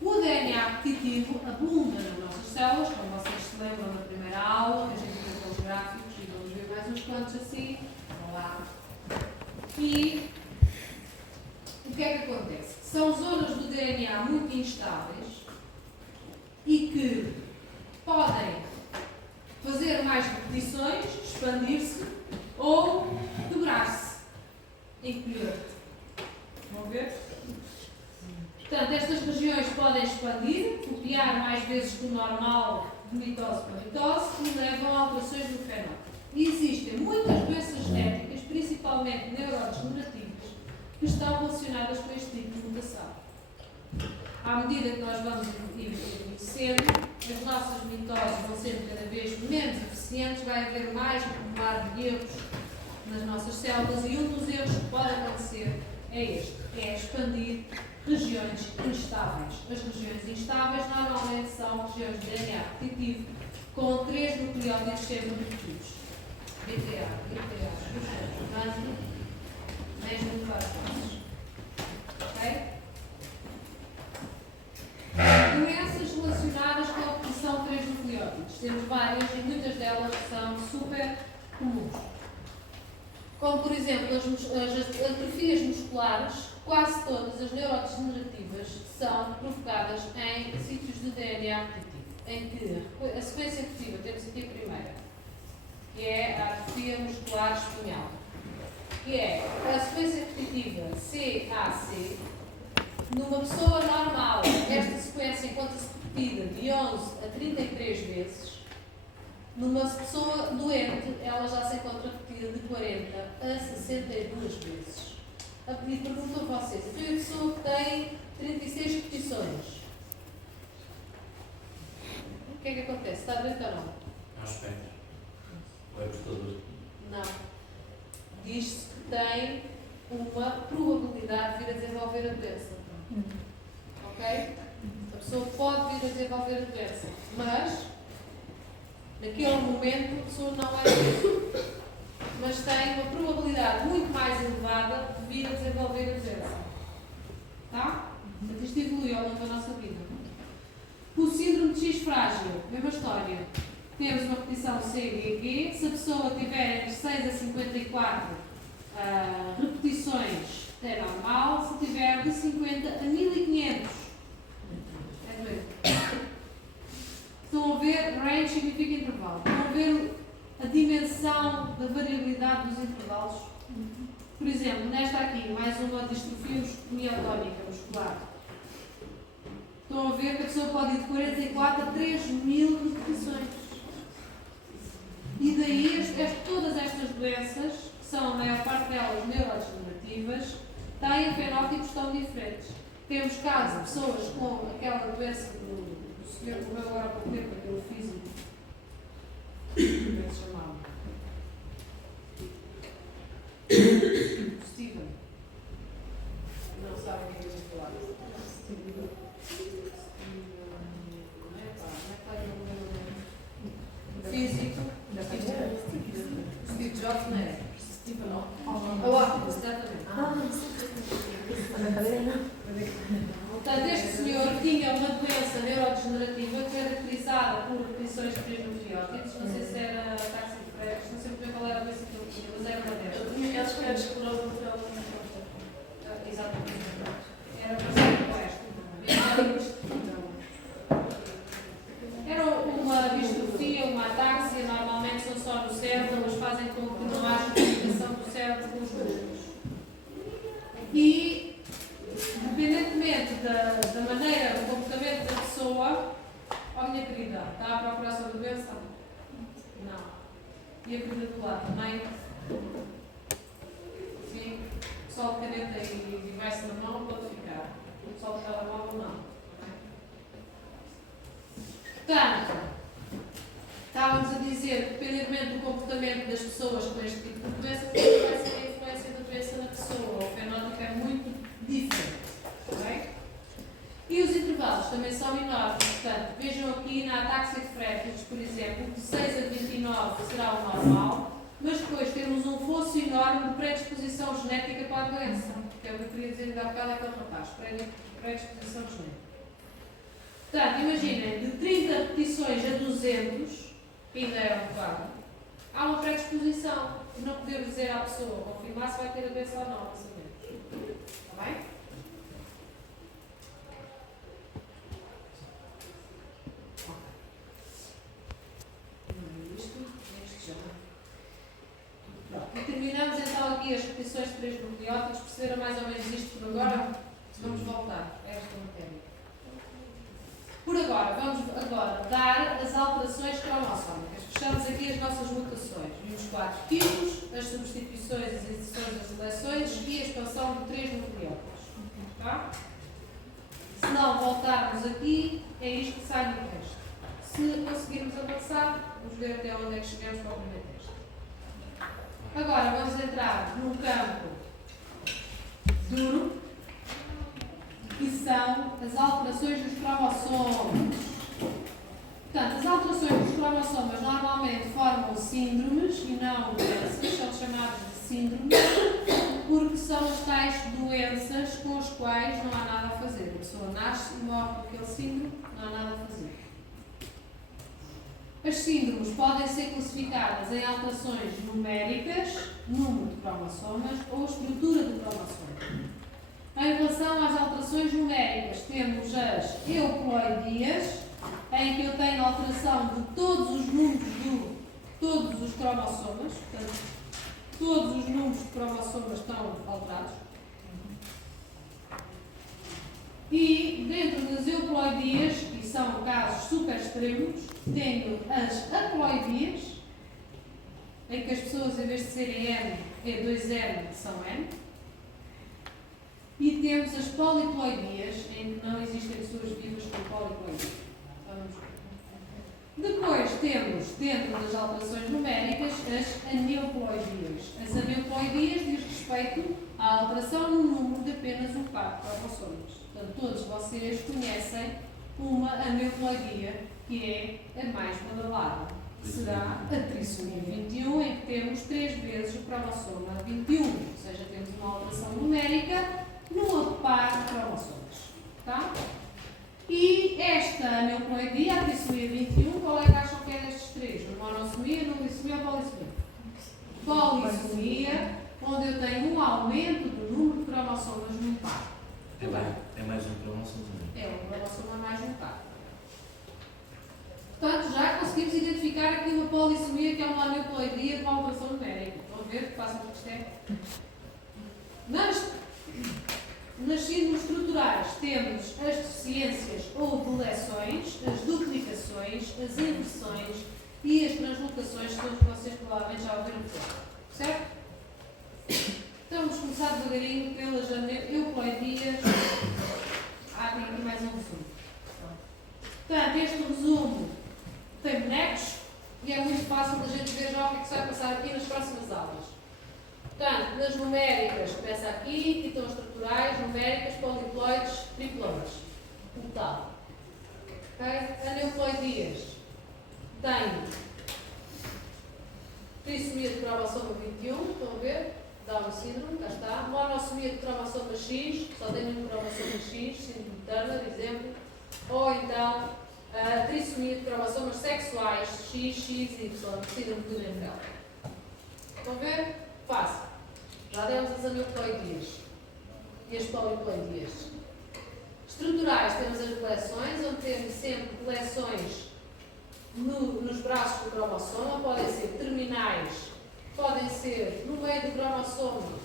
O DNA repetitivo abunda nas nossas células, como vocês se lembram na primeira aula, que a gente viu aqueles gráficos e vamos ver mais uns quantos assim. Vamos lá. E o que é que acontece? São zonas do DNA muito instáveis e que podem fazer mais repetições, expandir-se ou quebrar-se, encolher-se. Vão ver? Portanto, estas regiões podem expandir, copiar mais vezes que o normal de mitose para mitose e levam a alterações no fenótipo. E existem muitas doenças genéticas, principalmente neurodegenerativas, que estão relacionadas com este tipo de mutação. À medida que nós vamos envelhecendo, as nossas mitoses vão sendo cada vez menos eficientes, vai haver mais acumular de erros nas nossas células e um dos erros que pode acontecer é este, é expandir regiões instáveis. As regiões instáveis normalmente são regiões de DNA repetitivo com 3 nucleótidos sempre repetidos. BTA, mesmo nucleótidos. Ok? Doenças relacionadas com a repetição de 3 nucleótidos. Temos várias e muitas delas são super comuns. Como, por exemplo, as atrofias musculares, quase todas as neurodegenerativas são provocadas em sítios de DNA repetitivo. Em que a sequência repetitiva, temos aqui a primeira, que é a atrofia muscular espinhal, que é a sequência repetitiva CAC. Numa pessoa normal, esta sequência encontra-se repetida de 11 a 33 vezes. Numa pessoa doente, ela já se encontra repetida de 40 a 62 vezes. E pergunto a vocês, então a pessoa que tem 36 repetições, o que é que acontece? Está doente ou não? Não espera. Ou é portador? Não. Diz-se que tem uma probabilidade de vir a desenvolver a doença. Ok? A pessoa pode vir a desenvolver a doença, mas naquele momento a pessoa não é doente. Mas tem uma probabilidade muito mais elevada de vir a desenvolver a doença. Tá? Portanto, isto evolui ao longo da nossa vida. O síndrome de X frágil, mesma história. Temos uma repetição CGG. Se a pessoa tiver entre 6 a 54 repetições, é normal. Se tiver de 50 a 1500, é doente. Estão a ver? Range significa intervalo. Estão a ver a dimensão da variabilidade dos intervalos? Por exemplo, nesta aqui, mais uma distrofia miotónica muscular. Estão a ver que a pessoa pode ir de 44 a 3000 repetições. E daí todas estas doenças, que são a maior parte delas neurodegenerativas, têm fenótipos tão diferentes. Temos casos de pessoas com aquela doença do senhor que morreu agora há pouco tempo, aquele físico. Como é que se chamava? Steven. Não sabem o que é que eu estou a falar. Físico. Steve Jobs, não é? Stephen Hawking. Exatamente. degenerativa caracterizada por repetições de 3 nucleótidos. Não sei se era taxa de Frege, não sei muito bem qual era a doença que ele tinha, mas era uma delas. Eles querem esclerose lateral. Exatamente. Era parecido com esta. Era uma distrofia, uma ataxia, normalmente são só no cérebro, mas fazem com que não haja comunicação do cérebro com os músculos. E, independentemente da maneira, do comportamento da pessoa, ó minha querida, está a procurar sua doença? Não. E a querida do lado também? Sim. Só de caneta e device na mão pode ficar. Só de telemóvel não. Portanto, estávamos a dizer que, independentemente do comportamento das pessoas com este tipo de doença, vai ser a influência da doença na pessoa. O fenótipo é muito diferente. Okay? E os intervalos também são enormes. Portanto, vejam aqui na ataxia de Frege, por exemplo, de 6 a 29 será o normal, mas depois temos um fosso enorme de predisposição genética para a doença. Que é o que eu queria dizer há bocado àquele rapaz, predisposição genética. Portanto, imaginem, de 30 repetições a 200, ainda é um quadro, há uma predisposição. Não podemos dizer à pessoa, confirmar se vai ter a doença ou não, está bem? E terminamos então aqui as repetições de 3 nucleótidos. Perceberam mais ou menos isto por agora? Vamos voltar a esta matéria. Por agora, vamos agora dar as alterações cromossómicas. Fechamos aqui as nossas mutações. Vimos 4 tipos, as substituições, as inserções, as deleções e a expansão de 3 nucleótidos. Tá? Se não voltarmos aqui, é isto que sai no texto. Se conseguirmos avançar, vamos ver até onde é que chegamos para o primeiro texto. Agora vamos entrar num campo duro, que são as alterações dos cromossomas. Portanto, as alterações dos cromossomas normalmente formam síndromes e não doenças, são chamadas de síndromes, porque são as tais doenças com as quais não há nada a fazer. A pessoa nasce e morre com aquele síndrome, não há nada a fazer. As síndromes podem ser classificadas em alterações numéricas, número de cromossomas ou estrutura de cromossomas. Em relação às alterações numéricas, temos as euploidias, em que eu tenho alteração de todos os números de todos os cromossomas, portanto, todos os números de cromossomas estão alterados. E dentro das euploidias, e são casos super extremos, tenho as haploidias, em que as pessoas, em vez de serem N, é 2N, são N. E temos as poliploidias, em que não existem pessoas vivas com poliploidia. Depois temos, dentro das alterações numéricas, as aneuploidias. As aneuploidias diz respeito à alteração no número de apenas um par de cromossomas. Portanto, todos vocês conhecem uma aneuploidia, que é a mais badalada. Será a trissomia 21, em que temos 3 vezes o cromossoma 21. Ou seja, temos uma alteração numérica num par de cromossomas. Tá? E esta aneuploidia, a trissomia 21, qual é que acham que é destes 3? A monossomia, nucleossomia ou polissomia? Polissomia, onde eu tenho um aumento do número de cromossomas num par. É mais um cromossomo. É um cromossoma mais um par. Portanto, já conseguimos identificar aqui uma polissomia, que é uma aneuploidia de uma alteração numérica. Estão a ver que fácil que isto é? Nas síndromes estruturais temos as deficiências ou deleções, as duplicações, as inversões e as translocações, que todos vocês provavelmente já ouviram falar. Certo? Então vamos começar devagarinho pelas euploidias. Tem aqui mais um resumo. Portanto, este resumo tem bonecos e é muito fácil da gente ver já o que é que se vai passar aqui nas próximas aulas. Portanto, nas numéricas, começa aqui, e estão estruturais, numéricas, poliploides, triploides. O tal. Okay? Aneuploidias. Tenho trissomia de cromossoma 21, estão a ver? Down síndrome, cá está. Monossomia de cromossoma X, só tenho um cromossoma X, síndrome de Turner, exemplo. Ou então, A trissomia de cromossomas sexuais X, X, Y, decidem tudo entre elas. Estão a ver? Fácil. Já demos as aneuploidias e as poliploidias. Estruturais, temos as deleções, onde temos sempre deleções nos braços do cromossoma, podem ser terminais, podem ser no meio do cromossoma.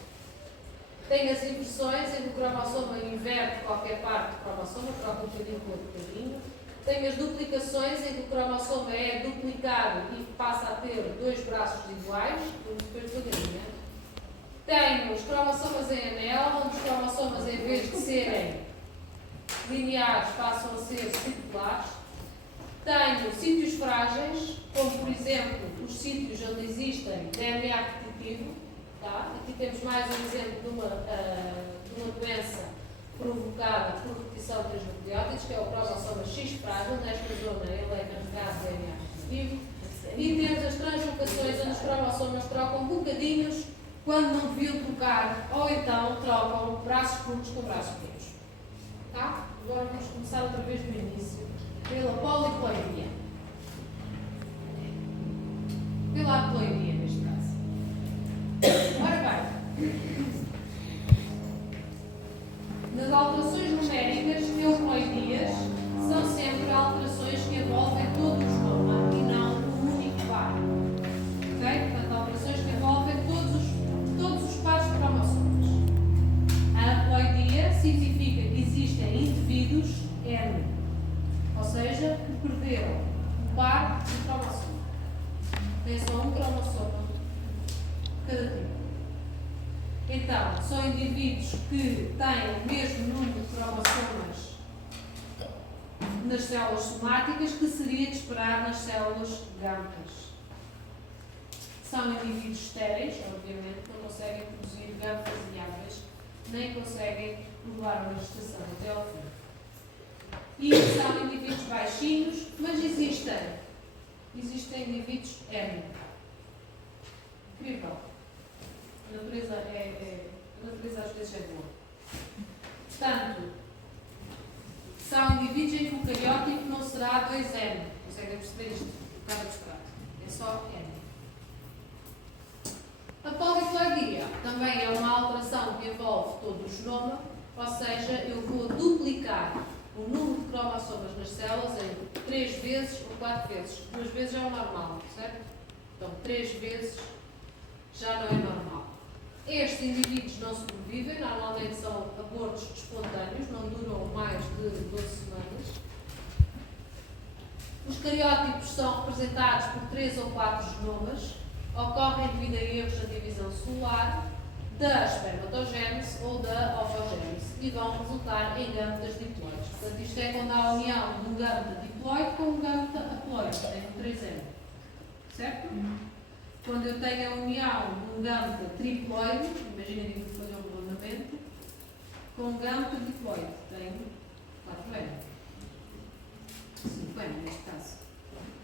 Tem as inversões, em que o cromossoma inverte qualquer parte do cromossoma, troca um bocadinho por outro bocadinho. Tem as duplicações, em que o cromossoma é duplicado e passa a ter dois braços iguais, depois devagarinho. Tem os cromossomas em anel, onde os cromossomas, em vez de serem lineares, passam a ser circulares. Tenho sítios frágeis, como por exemplo os sítios onde existem DNA repetitivo. Tá? Aqui temos mais um exemplo de uma doença provocada por repetição de nucleótidos, que é o cromosoma X frágil. Nesta zona ele é carregado de DNA repetitivo. E temos as translocações, onde os cromossomas trocam bocadinhos quando não deviam trocar, ou então trocam braços curtos com braços pequenos. Tá? Agora vamos começar outra vez do início, pela poliploidia. Pela haploidia, neste caso. Ora bem, nas alterações numéricas, euploidias são sempre alterações que envolvem todo o genoma e não um único par. Ok? Portanto, alterações que envolvem todos os pares de cromossomas. A haploidia significa que existem indivíduos N, ou seja, que perderam um par de cromossoma. Tem só um cromossoma cada tipo. Então, são indivíduos que têm o mesmo número de cromossomas nas células somáticas que seria de esperar nas células gametas. São indivíduos estéreis, obviamente, que não conseguem produzir gametas viáveis, nem conseguem levar uma gestação até ao fim. E são indivíduos baixinhos, mas existem indivíduos M. Incrível. A natureza às vezes é boa. Portanto, são indivíduos em que o cariótipo não será 2N. Conseguem perceber isto? Cada abstrato. É só N. A poliploidia também é uma alteração que envolve todo o genoma, ou seja, eu vou duplicar o número de cromossomas nas células em 3 vezes ou 4 vezes. 2 vezes é o normal, certo? Então, 3 vezes já não é normal. Estes indivíduos não sobrevivem, normalmente são abortos espontâneos, não duram mais de 12 semanas. Os cariótipos são representados por 3 ou 4 genomas, ocorrem devido a erros na divisão celular, da espermatogênese ou da ovogênese, e vão resultar em gametas diploides. Portanto, isto é quando há a união de um gameta diploide com um gameta haploide, tem um 3N. Certo? Quando eu tenho a união de um gameta triploide, imaginem que vou fazer um prolongamento, com um gameta diploide, tenho 4N. 5N neste caso.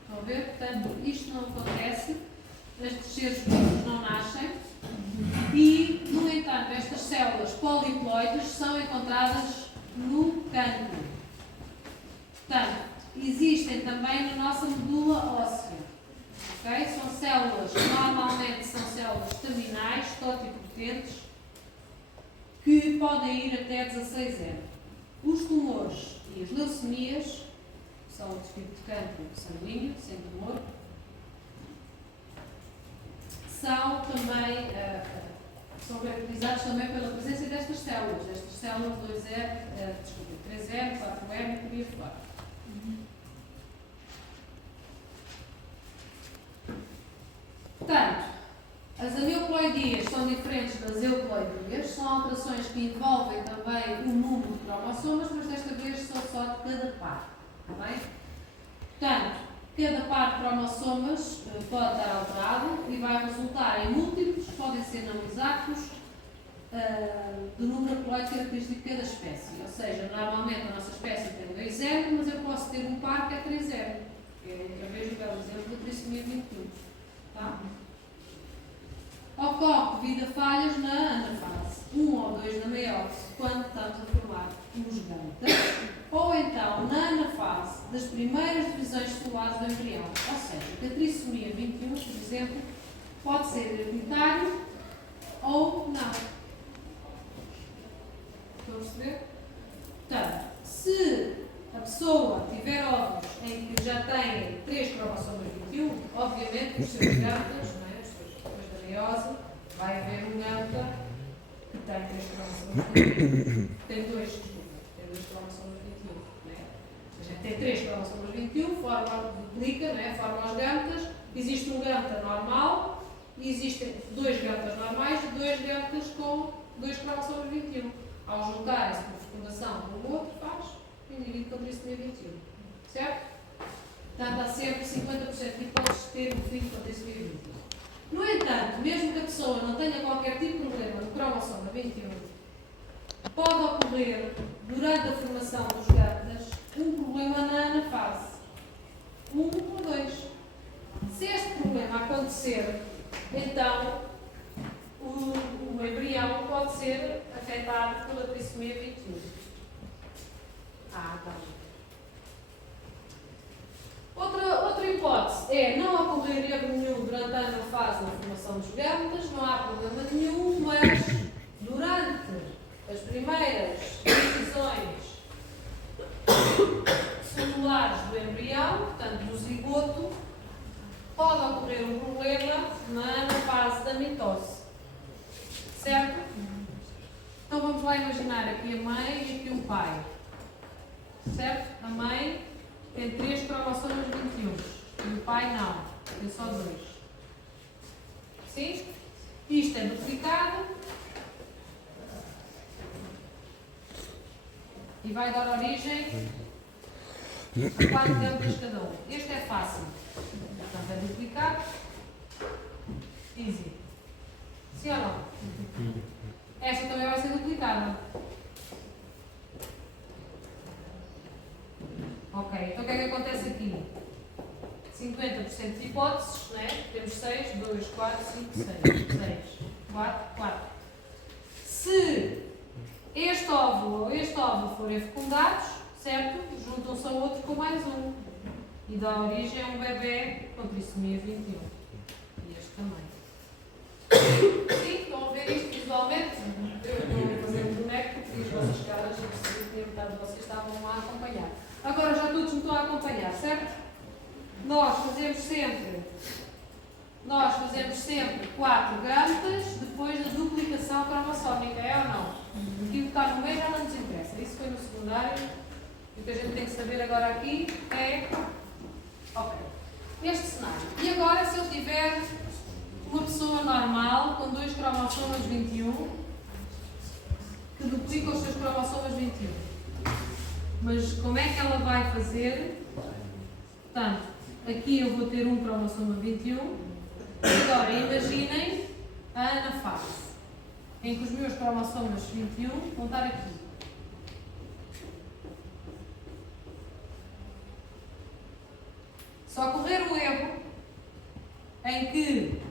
Estão a ver? Portanto, isto não acontece, estes seres vivos não nascem e, no entanto, estas células poliploides são encontradas no cancro. Portanto, existem também na nossa medula óssea. Okay? São células, normalmente são células terminais, totipotentes, que podem ir até 16N. Os tumores e as leucemias, são outro tipo de cancro sanguíneo, sem tumor, são também, são caracterizados também pela presença destas células 3N, 4N e por aí fora. Portanto, as aneuploidias são diferentes das euploidias, são alterações que envolvem também o número de cromossomas, mas desta vez são só de cada par. Está bem? Portanto, cada par de cromossomas pode estar alterado e vai resultar em múltiplos, podem ser não exatos, do número haploide característico de cada espécie. Ou seja, normalmente a nossa espécie tem 2N, mas eu posso ter um par que é 3N. Outra vez o belo exemplo da trissomia 21. Tá? Ocorre devido a falhas na anafase, 1 ou 2 na meiose, quando estamos a formar os gametas, ou então na anafase das primeiras divisões celulares do embrião. Ou seja, que a trissomia 21, por exemplo, pode ser hereditário ou não. Estão a perceber? Portanto, se a pessoa tiver óvulos em que já tem 3 cromossomas 21, obviamente os seus gametas, não é? Depois da meiose, vai haver um gameta que tem 3 cromossomas 21. Tem 2 cromossomas 21. Não é? Ou seja, tem 3 cromossomas 21, duplica, não é? Forma os gametas. Existe um gameta normal e existem 2 gametas normais e 2 gametas com 2 cromossomas 21. Ao juntarem-se por fecundação com o outro, faz o indivíduo com trissomia 21. Certo? Portanto, há sempre 50% de hipóteses de ter um filho com trissomia 21. No entanto, mesmo que a pessoa não tenha qualquer tipo de problema no cromossoma 21, pode ocorrer, durante a formação dos gametas, um problema na anafase. 1 ou 2. Se este problema acontecer, então o embrião pode ser afetado pela trissomia 21. Tá. Outra hipótese é não ocorrer erro nenhum durante a anafase na formação dos gametas, não há problema nenhum, mas durante as primeiras divisões celulares do embrião, portanto do zigoto, pode ocorrer um problema na fase da mitose. Certo? Então vamos lá imaginar aqui a mãe e aqui o pai. Certo? A mãe tem 3 cromossomas 21 e o pai não, tem só 2. Sim? Isto é duplicado e vai dar origem a 4 gametas cada um. Este é fácil. Portanto, é duplicado. Easy. Sim ou não? Esta também vai ser duplicada. Ok, então o que é que acontece aqui? 50% de hipóteses, né? Temos 6, 2, 4, 5, 6. 6, 4, 4. Se este óvulo ou este óvulo forem fecundados, certo? Juntam-se ao outro com mais um. E dá origem a um bebê com trissomia 21. E este também. Sim, estão a ver isto visualmente? Eu estou a fazer um boneco porque as vossas caras eu percebi que metade de vocês estavam lá a acompanhar. Agora já todos me estão a acompanhar, certo? Nós fazemos sempre 4 gametas depois da duplicação cromossómica, é ou não? Aquilo que está no meio já não nos interessa. Isso foi no secundário. E o que a gente tem que saber agora aqui é... Ok. Este cenário. E agora, se eu tiver uma pessoa normal com 2 cromossomas 21 que duplica os seus cromossomas 21. Mas como é que ela vai fazer? Portanto, aqui eu vou ter um cromossoma 21. Agora, imaginem a anafase, em que os meus cromossomas 21 vão estar aqui. Se ocorrer um erro em que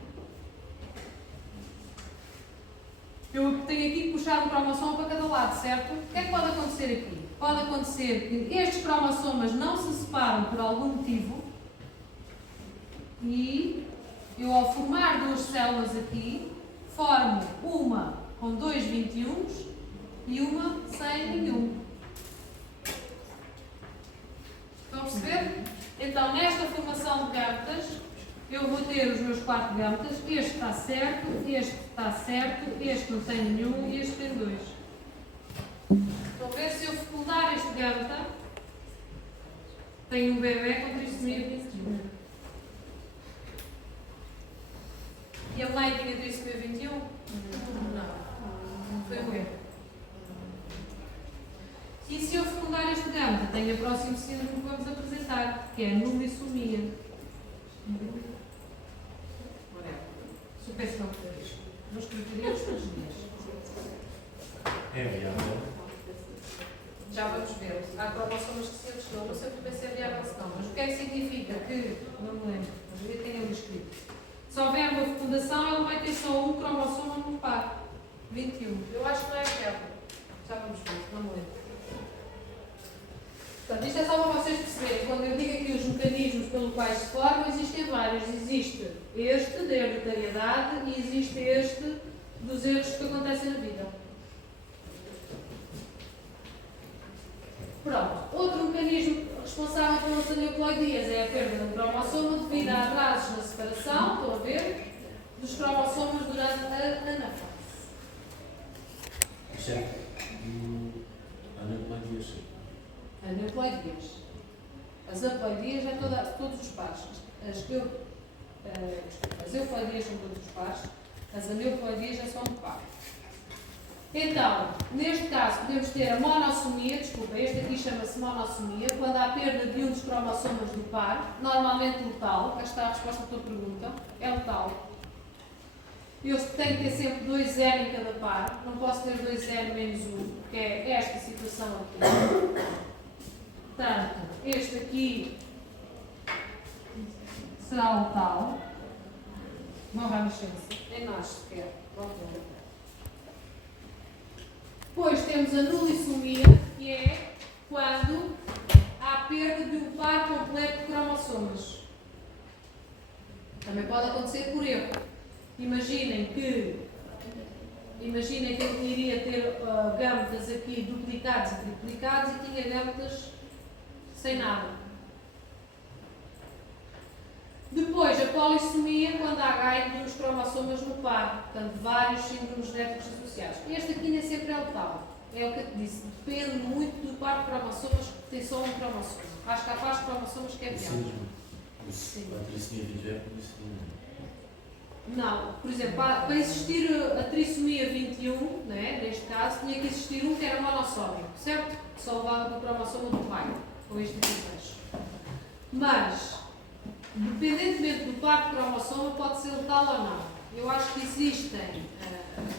eu tenho aqui que puxar um cromossomo para cada lado, certo? O que é que pode acontecer aqui? Pode acontecer que estes cromossomas não se separam por algum motivo e eu, ao formar 2 células aqui, formo uma com 2 21s e uma sem nenhum. Estão a perceber? Então, nesta formação de gametas, eu vou ter os meus 4 gametas. Este está certo, este não tem nenhum e este tem 2. Estão a ver? Se eu fecundar este gameta, tenho um bebê com trissomia 21. E a mãe tinha trissomia 21? Não. Foi um erro. E se eu fecundar este gameta, tenho o próximo síndrome que vamos apresentar, que é a nulissomia. Supressão nos critérios funcionais. É viável. Já vamos ver. Há cromossomas que se não, não sei porque se é viável se não. Mas o que é que significa? Que, não me lembro, mas eu tenho ali escrito. Se houver uma fecundação, ela vai ter só um cromossoma no par. 21. Eu acho que não é viável. Já vamos ver, não me lembro. Portanto, isto é só para vocês perceberem. Quando pelo qual se formam, existem vários. Existe este da hereditariedade e existe este dos erros que acontecem na vida. Pronto. Outro mecanismo responsável pelas aneuploidias é a perda do cromossoma devido a atrasos na separação, estão a ver, dos cromossomas durante a anafase. Exceto aneuploidias. Aneuploidias. As aploidias é todos os pares. As euploidias são todos os pares, as aneuploidias é só um par. Então, neste caso, podemos ter a monossomia, desculpa, este aqui chama-se monossomia, quando há perda de um dos cromossomas do par, normalmente letal. Esta é a resposta à tua pergunta, é letal. Eu tenho que ter sempre 2N em cada par, não posso ter 2N menos 1, que é esta situação aqui. Portanto, este aqui será letal. Morre à nascença. Nem nasce sequer. Depois temos a nulissomia, que é quando há perda de um par completo de cromossomas. Também pode acontecer por erro. Imaginem que eu iria ter gametas aqui duplicados e triplicados e tinha gametas sem nada. Depois, a polissomia, quando há ganho dos cromossomas no par, portanto, vários síndromes genéticos associados. Este aqui nem sempre é letal. É o que eu te disse, depende muito do par de cromossomas, que tem só um cromossoma. Acho que há pares de cromossomas que é pior. Sim. A trissomia 20 Não, por exemplo, para existir a trissomia 21, né, neste caso, tinha que existir um que era monossómico, certo? Só levava para o cromossoma do pai, com este aqui embaixo. Mas, independentemente do par de cromossoma, pode ser letal ou não. Eu acho que existem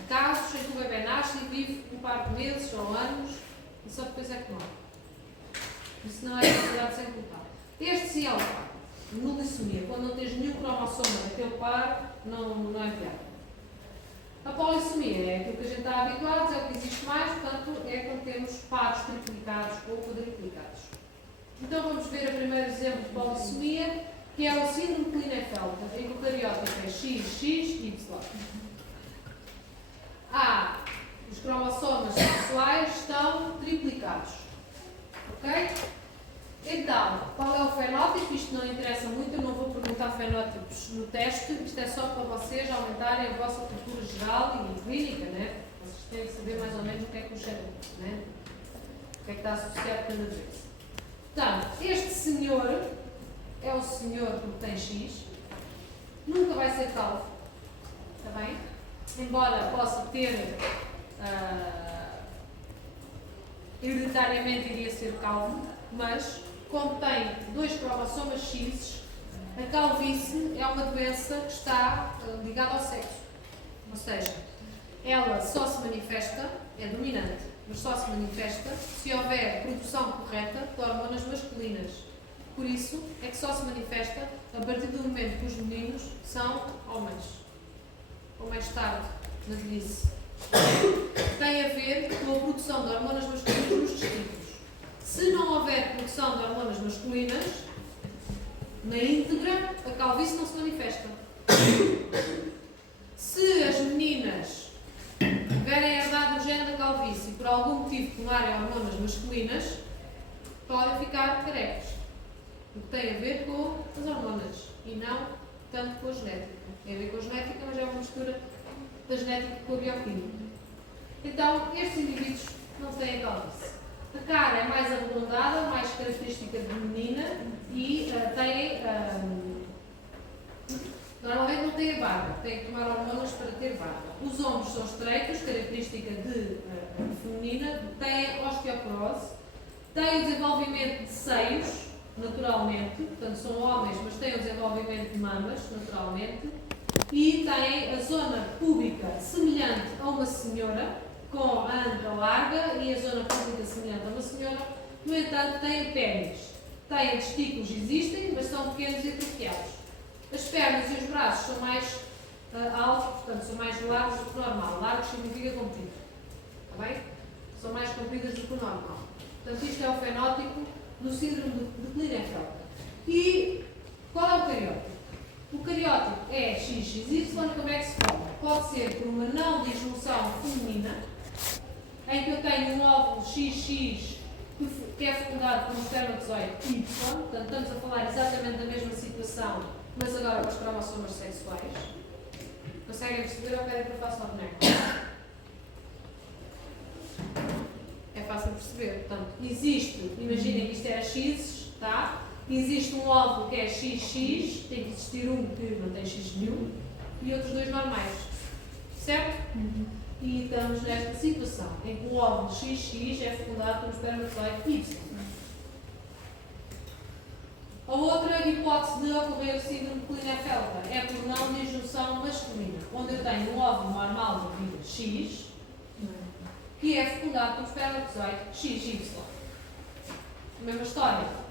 casos em que o bebê nasce e vive um par de meses ou anos e só depois é que morre. Isso não é considerado sem letal. Este sim é o par. Nulissomia, quando não tens nenhum cromossoma daquele par, não é viável. A polissomia é aquilo que a gente está habituado, é o que existe mais, portanto, é quando temos pares triplicados ou quadriplicados. Então vamos ver o primeiro exemplo de polissomia, que é o síndrome de Klinefelter. A eucariótica é XXY. Os cromossomas sexuais estão triplicados. Ok? Então, qual é o fenótipo? Isto não interessa muito, eu não vou perguntar fenótipos no teste, isto é só para vocês aumentarem a vossa cultura geral e clínica, né? Vocês têm que saber mais ou menos o que é que o cheiro, né? O que é que está associado a cada vez. Portanto, este senhor é o senhor porque tem X, nunca vai ser calvo, está bem? Embora possa ter, hereditariamente iria ser calvo, mas como tem 2 cromossomas X, a calvície é uma doença que está ligada ao sexo. Ou seja, ela só se manifesta, é dominante, mas só se manifesta se houver produção correta de hormonas masculinas. Por isso é que só se manifesta a partir do momento que os meninos são homens, ou mais tarde, na velhice. Tem a ver com a produção de hormonas masculinas nos testículos. Se não houver produção de hormonas masculinas, na íntegra, a calvície não se manifesta. Se as meninas tiverem herdado o gene da calvície e por algum motivo tomarem hormonas masculinas, podem ficar carecas. O que tem a ver com as hormonas e não tanto com a genética. Tem a ver com a genética, mas é uma mistura da genética com a bioquímica. Então, estes indivíduos não têm calvície. A cara é mais arredondada, mais característica de menina e normalmente não tem a barba, tem que tomar hormonas para ter barba. Os ombros são estreitos, característica de feminina, têm osteoporose, têm o desenvolvimento de seios, naturalmente, portanto são homens, mas têm o desenvolvimento de mamas, naturalmente, e têm a zona púbica semelhante a uma senhora, com a anca larga e a zona pública semelhante a uma senhora, no entanto têm pênis. Têm testículos, existem, mas são pequenos e atrofiados. As pernas e os braços são mais altos, portanto são mais largos do que o normal. Largos significa comprido. Está bem? São mais compridas do que o normal. Portanto, isto é o fenótipo do síndrome de Klinefelter. E Qual é o cariótipo? O cariótipo é XXY, como é que se forma? Pode ser por uma não disjunção feminina, em que eu tenho um óvulo XX que é fecundado por um espermatozoide Y, portanto estamos a falar exatamente da mesma situação, mas agora com os cromossomas sexuais. Conseguem perceber ou querem que eu faça o boneco? É fácil de perceber. Portanto, existe, imaginem que isto é X, tá? Existe um óvulo que é XX, tem que existir um que não tem X nenhum, e outros dois normais. Certo? E estamos nesta situação, em que o óvulo XX é fecundado por um espermatozoide Y. A outra hipótese de ocorrer o síndrome de Klinefelter é por não disjunção masculina, onde eu tenho um óvulo normal de vida X, que é fecundado por um espermatozoide XY. Mesma história.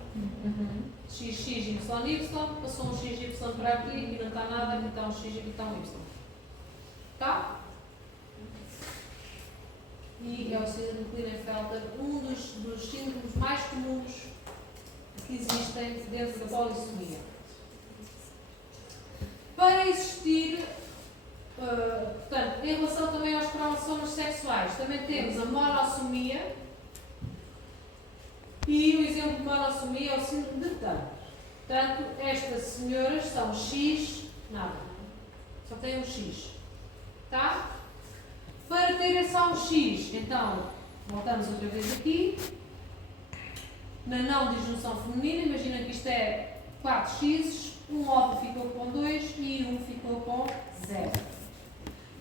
XXYY, passou um XY para aqui e não está nada, então X e então Y. Tá? E é o síndrome de Klinefelter, um dos síndromes mais comuns que existem dentro da polissomia. Para existir, portanto, em relação também aos cromossomas sexuais, também temos a monossomia e o exemplo de monossomia é o síndrome de Turner. Portanto, estas senhoras são X, nada, só têm um X. Tá? Para terem só um X, então, voltamos outra vez aqui. Na não disjunção feminina, imagina que isto é 4x, um óvulo ficou com 2 e um ficou com 0.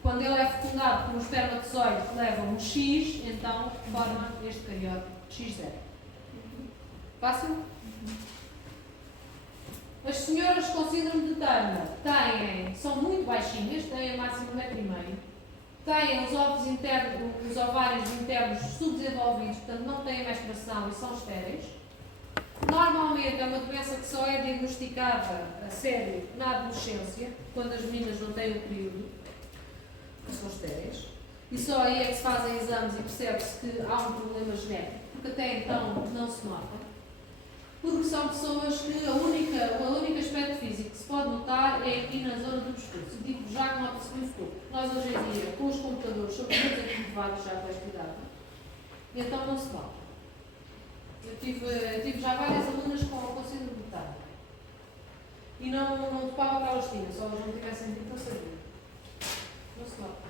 Quando ele é fecundado por um espermatozoide que leva um X, então forma este cariótipo X0. Fácil? As senhoras com síndrome de Turner são muito baixinhas, têm a máximo 1,5 m. Têm os óvulos internos, os ovários internos subdesenvolvidos, portanto não têm menstruação e são estéreis. Normalmente é uma doença que só é diagnosticada a sério na adolescência, quando as meninas não têm o período, que são estéreis. E só aí é que se fazem exames e percebe-se que há um problema genético, porque até então não se nota. Porque são pessoas que o único aspecto físico que se pode notar é aqui na zona do pescoço. Digo já que nota-se muito pouco. Nós hoje em dia, com os computadores, somos muito acomodados já com esta idade. E então não se nota. Eu tive já várias alunas com síndrome de Turner. E não topava para elas tinham, só elas não tivessem tido, não sabia. Não se nota.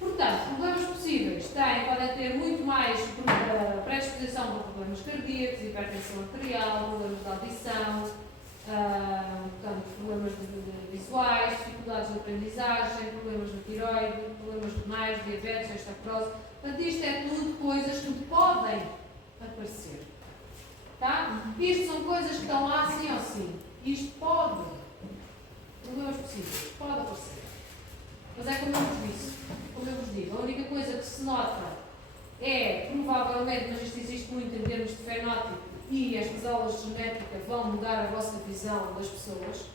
Portanto, problemas possíveis podem ter muito mais predisposição para problemas cardíacos, hipertensão arterial, problemas de audição, portanto, problemas visuais, dificuldades de aprendizagem, problemas de tiroide, problemas renais, diabetes, osteoporose. Portanto, isto é tudo coisas que podem aparecer. Tá? Isto são coisas que estão lá sim ou sim. Isto pode. Problemas possíveis. Pode aparecer. Mas é como eu vos digo, a única coisa que se nota é, provavelmente, mas isto existe muito em termos de fenótipo, e estas aulas de genética vão mudar a vossa visão das pessoas.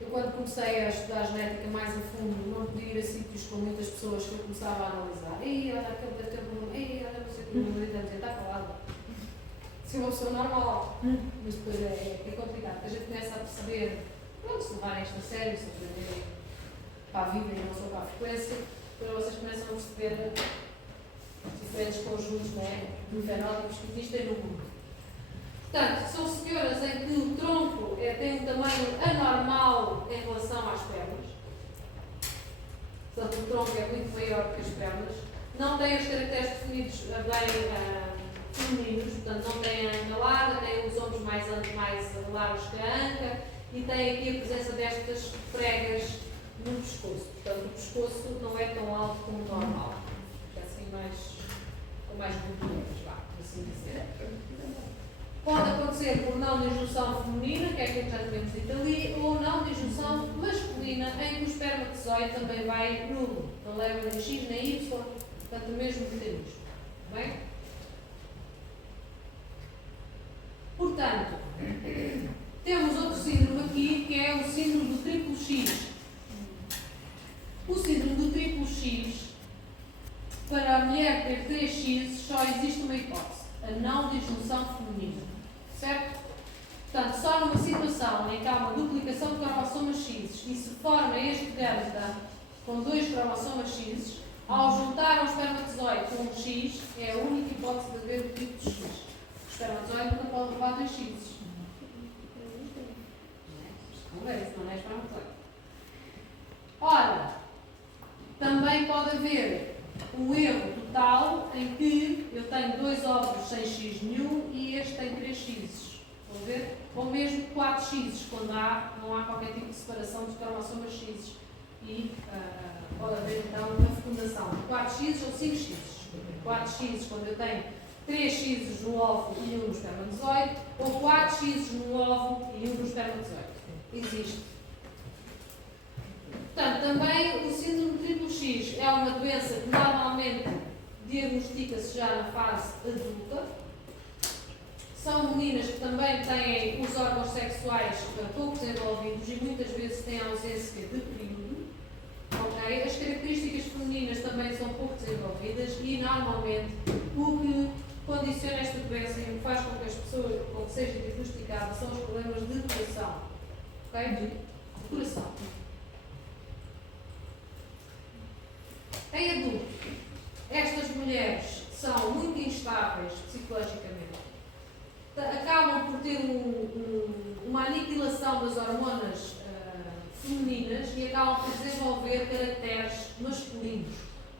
Eu, quando comecei a estudar genética mais a fundo, não podia ir a sítios com muitas pessoas que eu começava a analisar. Ei, olha, aquele deve ter um problema. Ei, olha, não sei o que, o meu marido deve está calado. Se uma pessoa normal, mas depois é complicado, porque a gente começa a perceber, pronto, se levarem isto a sério, se aprenderem para a vida e não só para a frequência, depois vocês começam a perceber diferentes conjuntos, né, de fenótipos que existem no mundo. Portanto, são senhoras em que o tronco tem um tamanho anormal em relação às pernas. Portanto, o tronco é muito maior que as pernas. Não tem os caracteres definidos bem femininos, portanto, não tem a anca larga, tem os ombros mais largos que a anca e tem aqui a presença destas pregas no pescoço. Portanto, o pescoço não é tão alto como o normal. É assim com mais gorduras, por assim dizer. Pode acontecer por não disjunção feminina, que é aquilo que já tínhamos dito ali, ou não disjunção masculina, em que o espermatozoide também vai nulo. Não leva nem X nem Y, portanto, o mesmo mecanismo. Está bem? Portanto, temos outro síndrome aqui, que é o síndrome do triplo X. O síndrome do triplo X, para a mulher ter 3X, só existe uma hipótese, a não disjunção feminina. certo? Portanto, só numa situação em que há uma duplicação de cromossomas X e se forma este delta com 2 cromossomas X, ao juntar um espermatozoide com um X, é a única hipótese de haver o tipo de X. O espermatozoide nunca pode levar 2 X. Não é isso, não é espermatozoide. Ora, também pode haver um erro total em que eu tenho 2 óvulos sem X nenhum e este tem 3 X. Estão a ver? Ou mesmo 4 X, quando não há qualquer tipo de separação dos cromossomas X. E pode haver então uma fecundação de 4x ou 5x. 4x quando eu tenho 3x no óvulo e 1 no espermatozoide, ou 4x no óvulo e 1 no espermatozoide. Existe. Portanto, também o síndrome triplo X é uma doença que normalmente diagnostica-se já na fase adulta. São meninas que também têm os órgãos sexuais pouco desenvolvidos e muitas vezes têm ausência de período. Okay? As características femininas também são pouco desenvolvidas e normalmente o que condiciona esta doença e o que faz com que as pessoas com que seja diagnosticada são os problemas de coração. Okay? De coração. Em adulto, estas mulheres são muito instáveis psicologicamente. Acabam por ter uma aniquilação das hormonas femininas e acabam por desenvolver caracteres masculinos,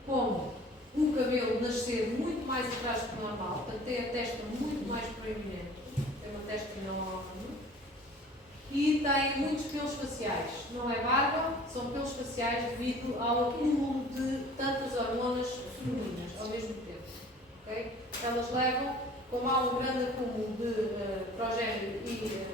como o cabelo nascer muito mais atrás do que normal, portanto ter a testa muito mais proeminente, tem uma testa enorme, e tem muitos pelos faciais. Não é barba, são pelos faciais devido ao acúmulo de tantas hormonas femininas ao mesmo tempo. Okay? Elas levam, como há um grande acúmulo de progênio e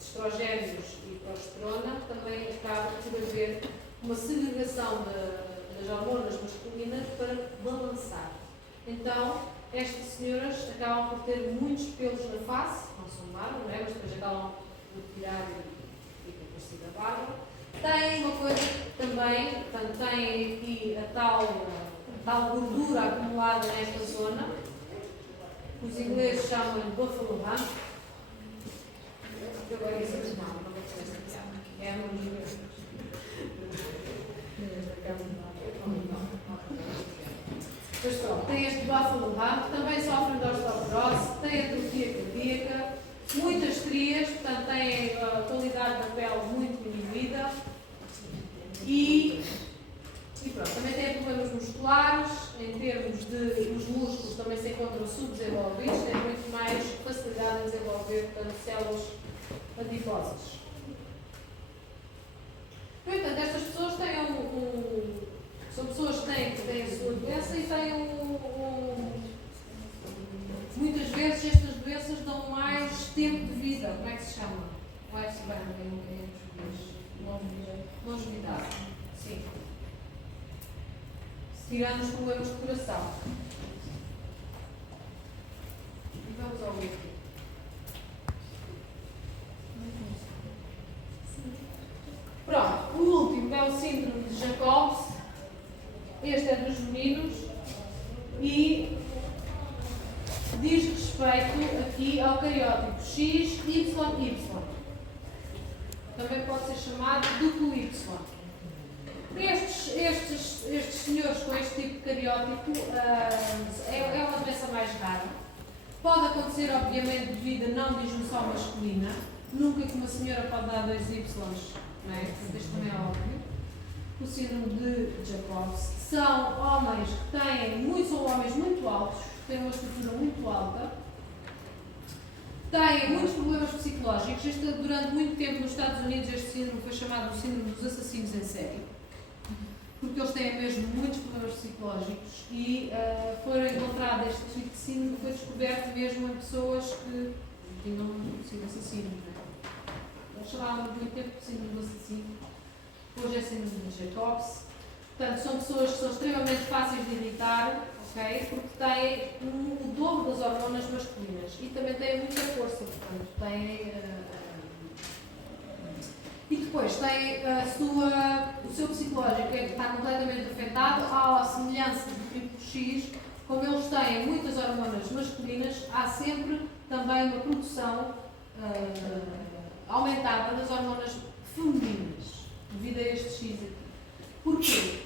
estrogénios e progesterona, também acaba por haver uma segregação das hormonas masculinas para balançar. Então, estas senhoras acabam por ter muitos pelos na face, não são barba, não é? Mas depois acabam por tirar e fica parecida a barba. Tem uma coisa também, portanto, tem aqui a tal gordura acumulada nesta zona. Os ingleses chamam-lhe buffalo hump. Eu agora disse não vou dizer essa piada. É muito. Pois pronto, tem este buffalo hump, também sofrem de osteoporose, tem atrofia cardíaca, muitas estrias, portanto tem a qualidade da pele muito diminuída e pronto, também tem problemas musculares, em termos de os músculos também se encontram subdesenvolvidos, têm muito mais facilidade em desenvolver, portanto, células adiposas. No entanto, estas pessoas têm são pessoas que têm a sua doença e têm muitas vezes estas doenças dão mais tempo de vida. Como é que se chama? Lifespan em português. Longevidade. Sim. Tirando os problemas de coração. E vamos ao último. Pronto, o último é o síndrome de Jacobs. Este é dos meninos e diz respeito aqui ao cariótipo XYY. Também pode ser chamado duplo Y. Estes senhores com este tipo de cariótipo é uma doença mais rara. Pode acontecer, obviamente, devido a não disjunção masculina. Nunca que uma senhora pode dar 2 Ys, não é? Isto também é óbvio. O síndrome de Jacobs são homens que são homens muito altos, têm uma estrutura muito alta, têm muitos problemas psicológicos. Durante muito tempo nos Estados Unidos este síndrome foi chamado de síndrome dos assassinos em série, porque eles têm mesmo muitos problemas psicológicos e foram encontrados este tipo de síndrome, foi descoberto mesmo em pessoas que tinham sido assassinos. Eles chamavam de muito tempo de síndrome do assassino. Hoje é síndrome de Jacobs. Portanto, são pessoas que são extremamente fáceis de irritar, okay? Porque têm o dobro das hormonas masculinas e também têm muita força, portanto, têm... E depois têm o seu psicológico que está completamente afetado, à semelhança do tipo X, como eles têm muitas hormonas masculinas, há sempre também uma produção aumentada das hormonas femininas, devido a este X aqui. Porquê?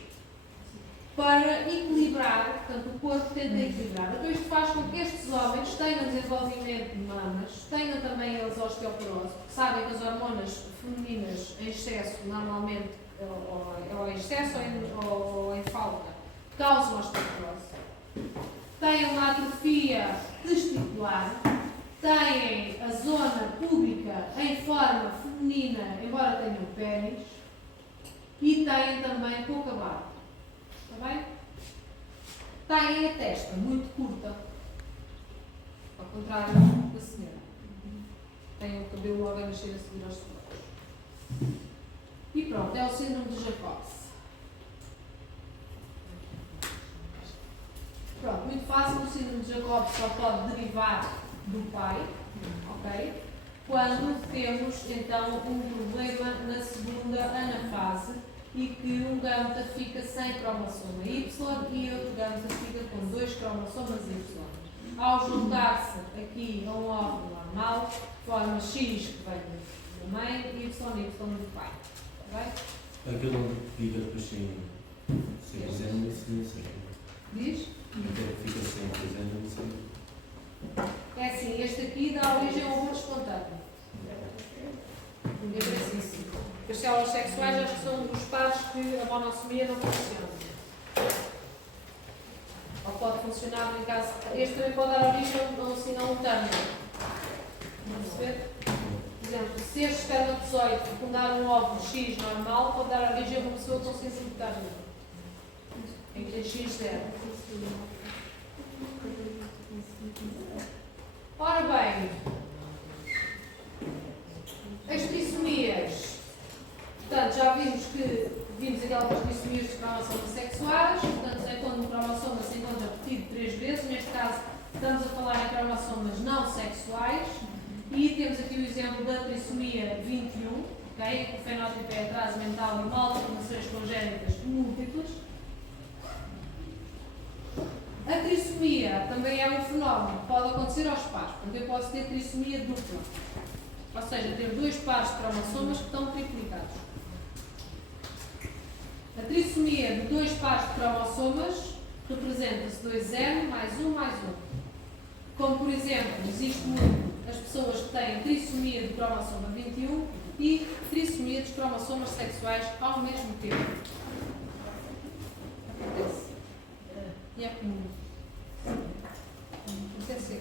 Para equilibrar, portanto, o corpo tenta equilibrar. Então isto faz com que estes homens tenham desenvolvimento de mamas, tenham também eles osteoporose, porque sabem que as hormonas femininas em excesso, normalmente, ou em excesso ou em falta, causam osteoporose. Têm uma atrofia testicular, têm a zona púbica em forma feminina, embora tenham pênis, e têm também pouca barba. Está bem? Têm a testa muito curta, ao contrário da senhora. Têm o cabelo logo a nascer a seguir aos sobacos. E pronto, é o síndrome de Jacobs. Pronto, muito fácil, o síndrome de Jacobs só pode derivar do pai, ok? Quando temos então um problema na segunda anafase e que um gâmeta fica sem cromossoma Y e outro gâmeta fica com 2 cromossomas Y. Ao juntar-se aqui a um óvulo normal, forma X que vem da mãe e YY do pai. Está bem? Aquele onde fica depois sem presente, isso não sei. Diz? Aquele que fica sem presente, não sei. É assim, este aqui dá origem ao aborto espontâneo. As células sexuais acho que são dos pares que a monossomia não funciona. Ou pode funcionar em caso. Este também pode dar origem a um sinal término. Perceber? Por exemplo, se este espermatozoide fecundar um óvulo X normal, pode dar origem a uma pessoa com síndrome de Turner. Em que tem X0. Ora bem, as trissomias, portanto, já vimos aquelas trissomias de cromossomas sexuais, portanto, é quando o cromossoma se encontra repetido 3 vezes, neste caso estamos a falar em cromossomas não sexuais, e temos aqui o exemplo da trissomia 21, okay? Que o fenótipo é atraso mental e malformações congénitas múltiplas. A trissomia também é um fenómeno que pode acontecer aos pares, porque eu posso ter trissomia dupla, ou seja, ter 2 pares de cromossomas que estão triplicados. A trissomia de 2 pares de cromossomas representa-se 2M mais 1 mais 1. Como, por exemplo, existe muito as pessoas que têm trissomia de cromossoma 21 e trissomia dos cromossomas sexuais ao mesmo tempo. Acontece. E é comum. Acontece.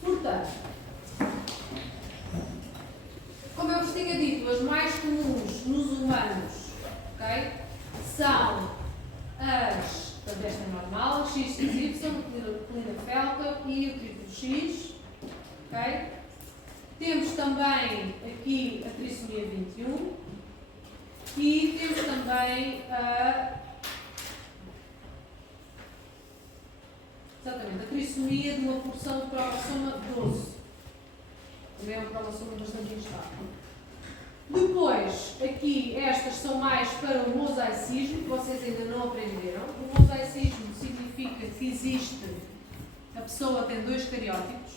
Portanto, como eu vos tinha dito, as mais comuns nos humanos, okay, são as, portanto, esta é normal, XXY, Klinefelter e o triplo X. Okay? Temos também aqui a trissomia 21 e temos também a trissomia de uma porção de cromossoma 12. Também é um cromossomo bastante instável. Depois, aqui, estas são mais para o mosaicismo, que vocês ainda não aprenderam. O mosaicismo significa que existe, a pessoa tem 2 cariótipos,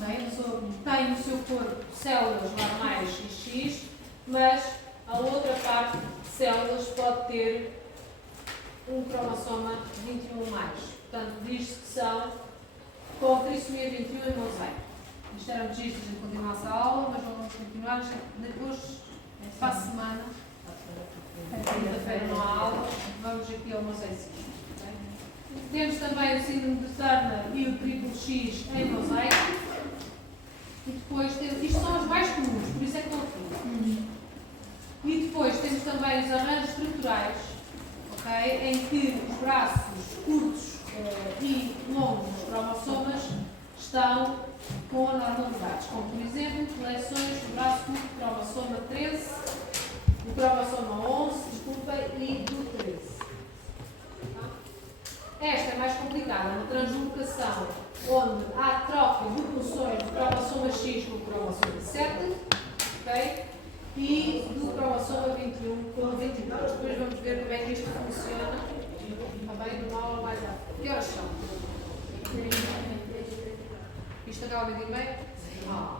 okay? A pessoa tem no seu corpo células normais e X, mas a outra parte de células pode ter um cromossoma 21 mais. Portanto, diz-se que são com trissomia 21 e mosaico. Isto era registro, a gente continuasse a aula, mas vamos continuar depois, para a semana. Quinta-feira não há aula, vamos aqui ao mosaicismo. Okay? Temos também o síndrome de Turner e o triplo X em mosaico. E depois temos, isto são os mais comuns, por isso é que estou aqui. E depois temos também os arranjos estruturais, okay? Em que os braços curtos e longos dos cromossomas estão com anormalidades, como por exemplo, flexões do braço curto do cromossoma 13, do cromossoma 11, e do 13. Esta é mais complicada, uma translocação onde há troca de pulsões do cromossoma X com o cromossoma 7, okay? E do cromossoma 21 com o 22. Depois vamos ver como é que isto funciona. Está bem? Numa aula mais rápida. Que horas são? Isto acaba a meio-dia e meia? Ah,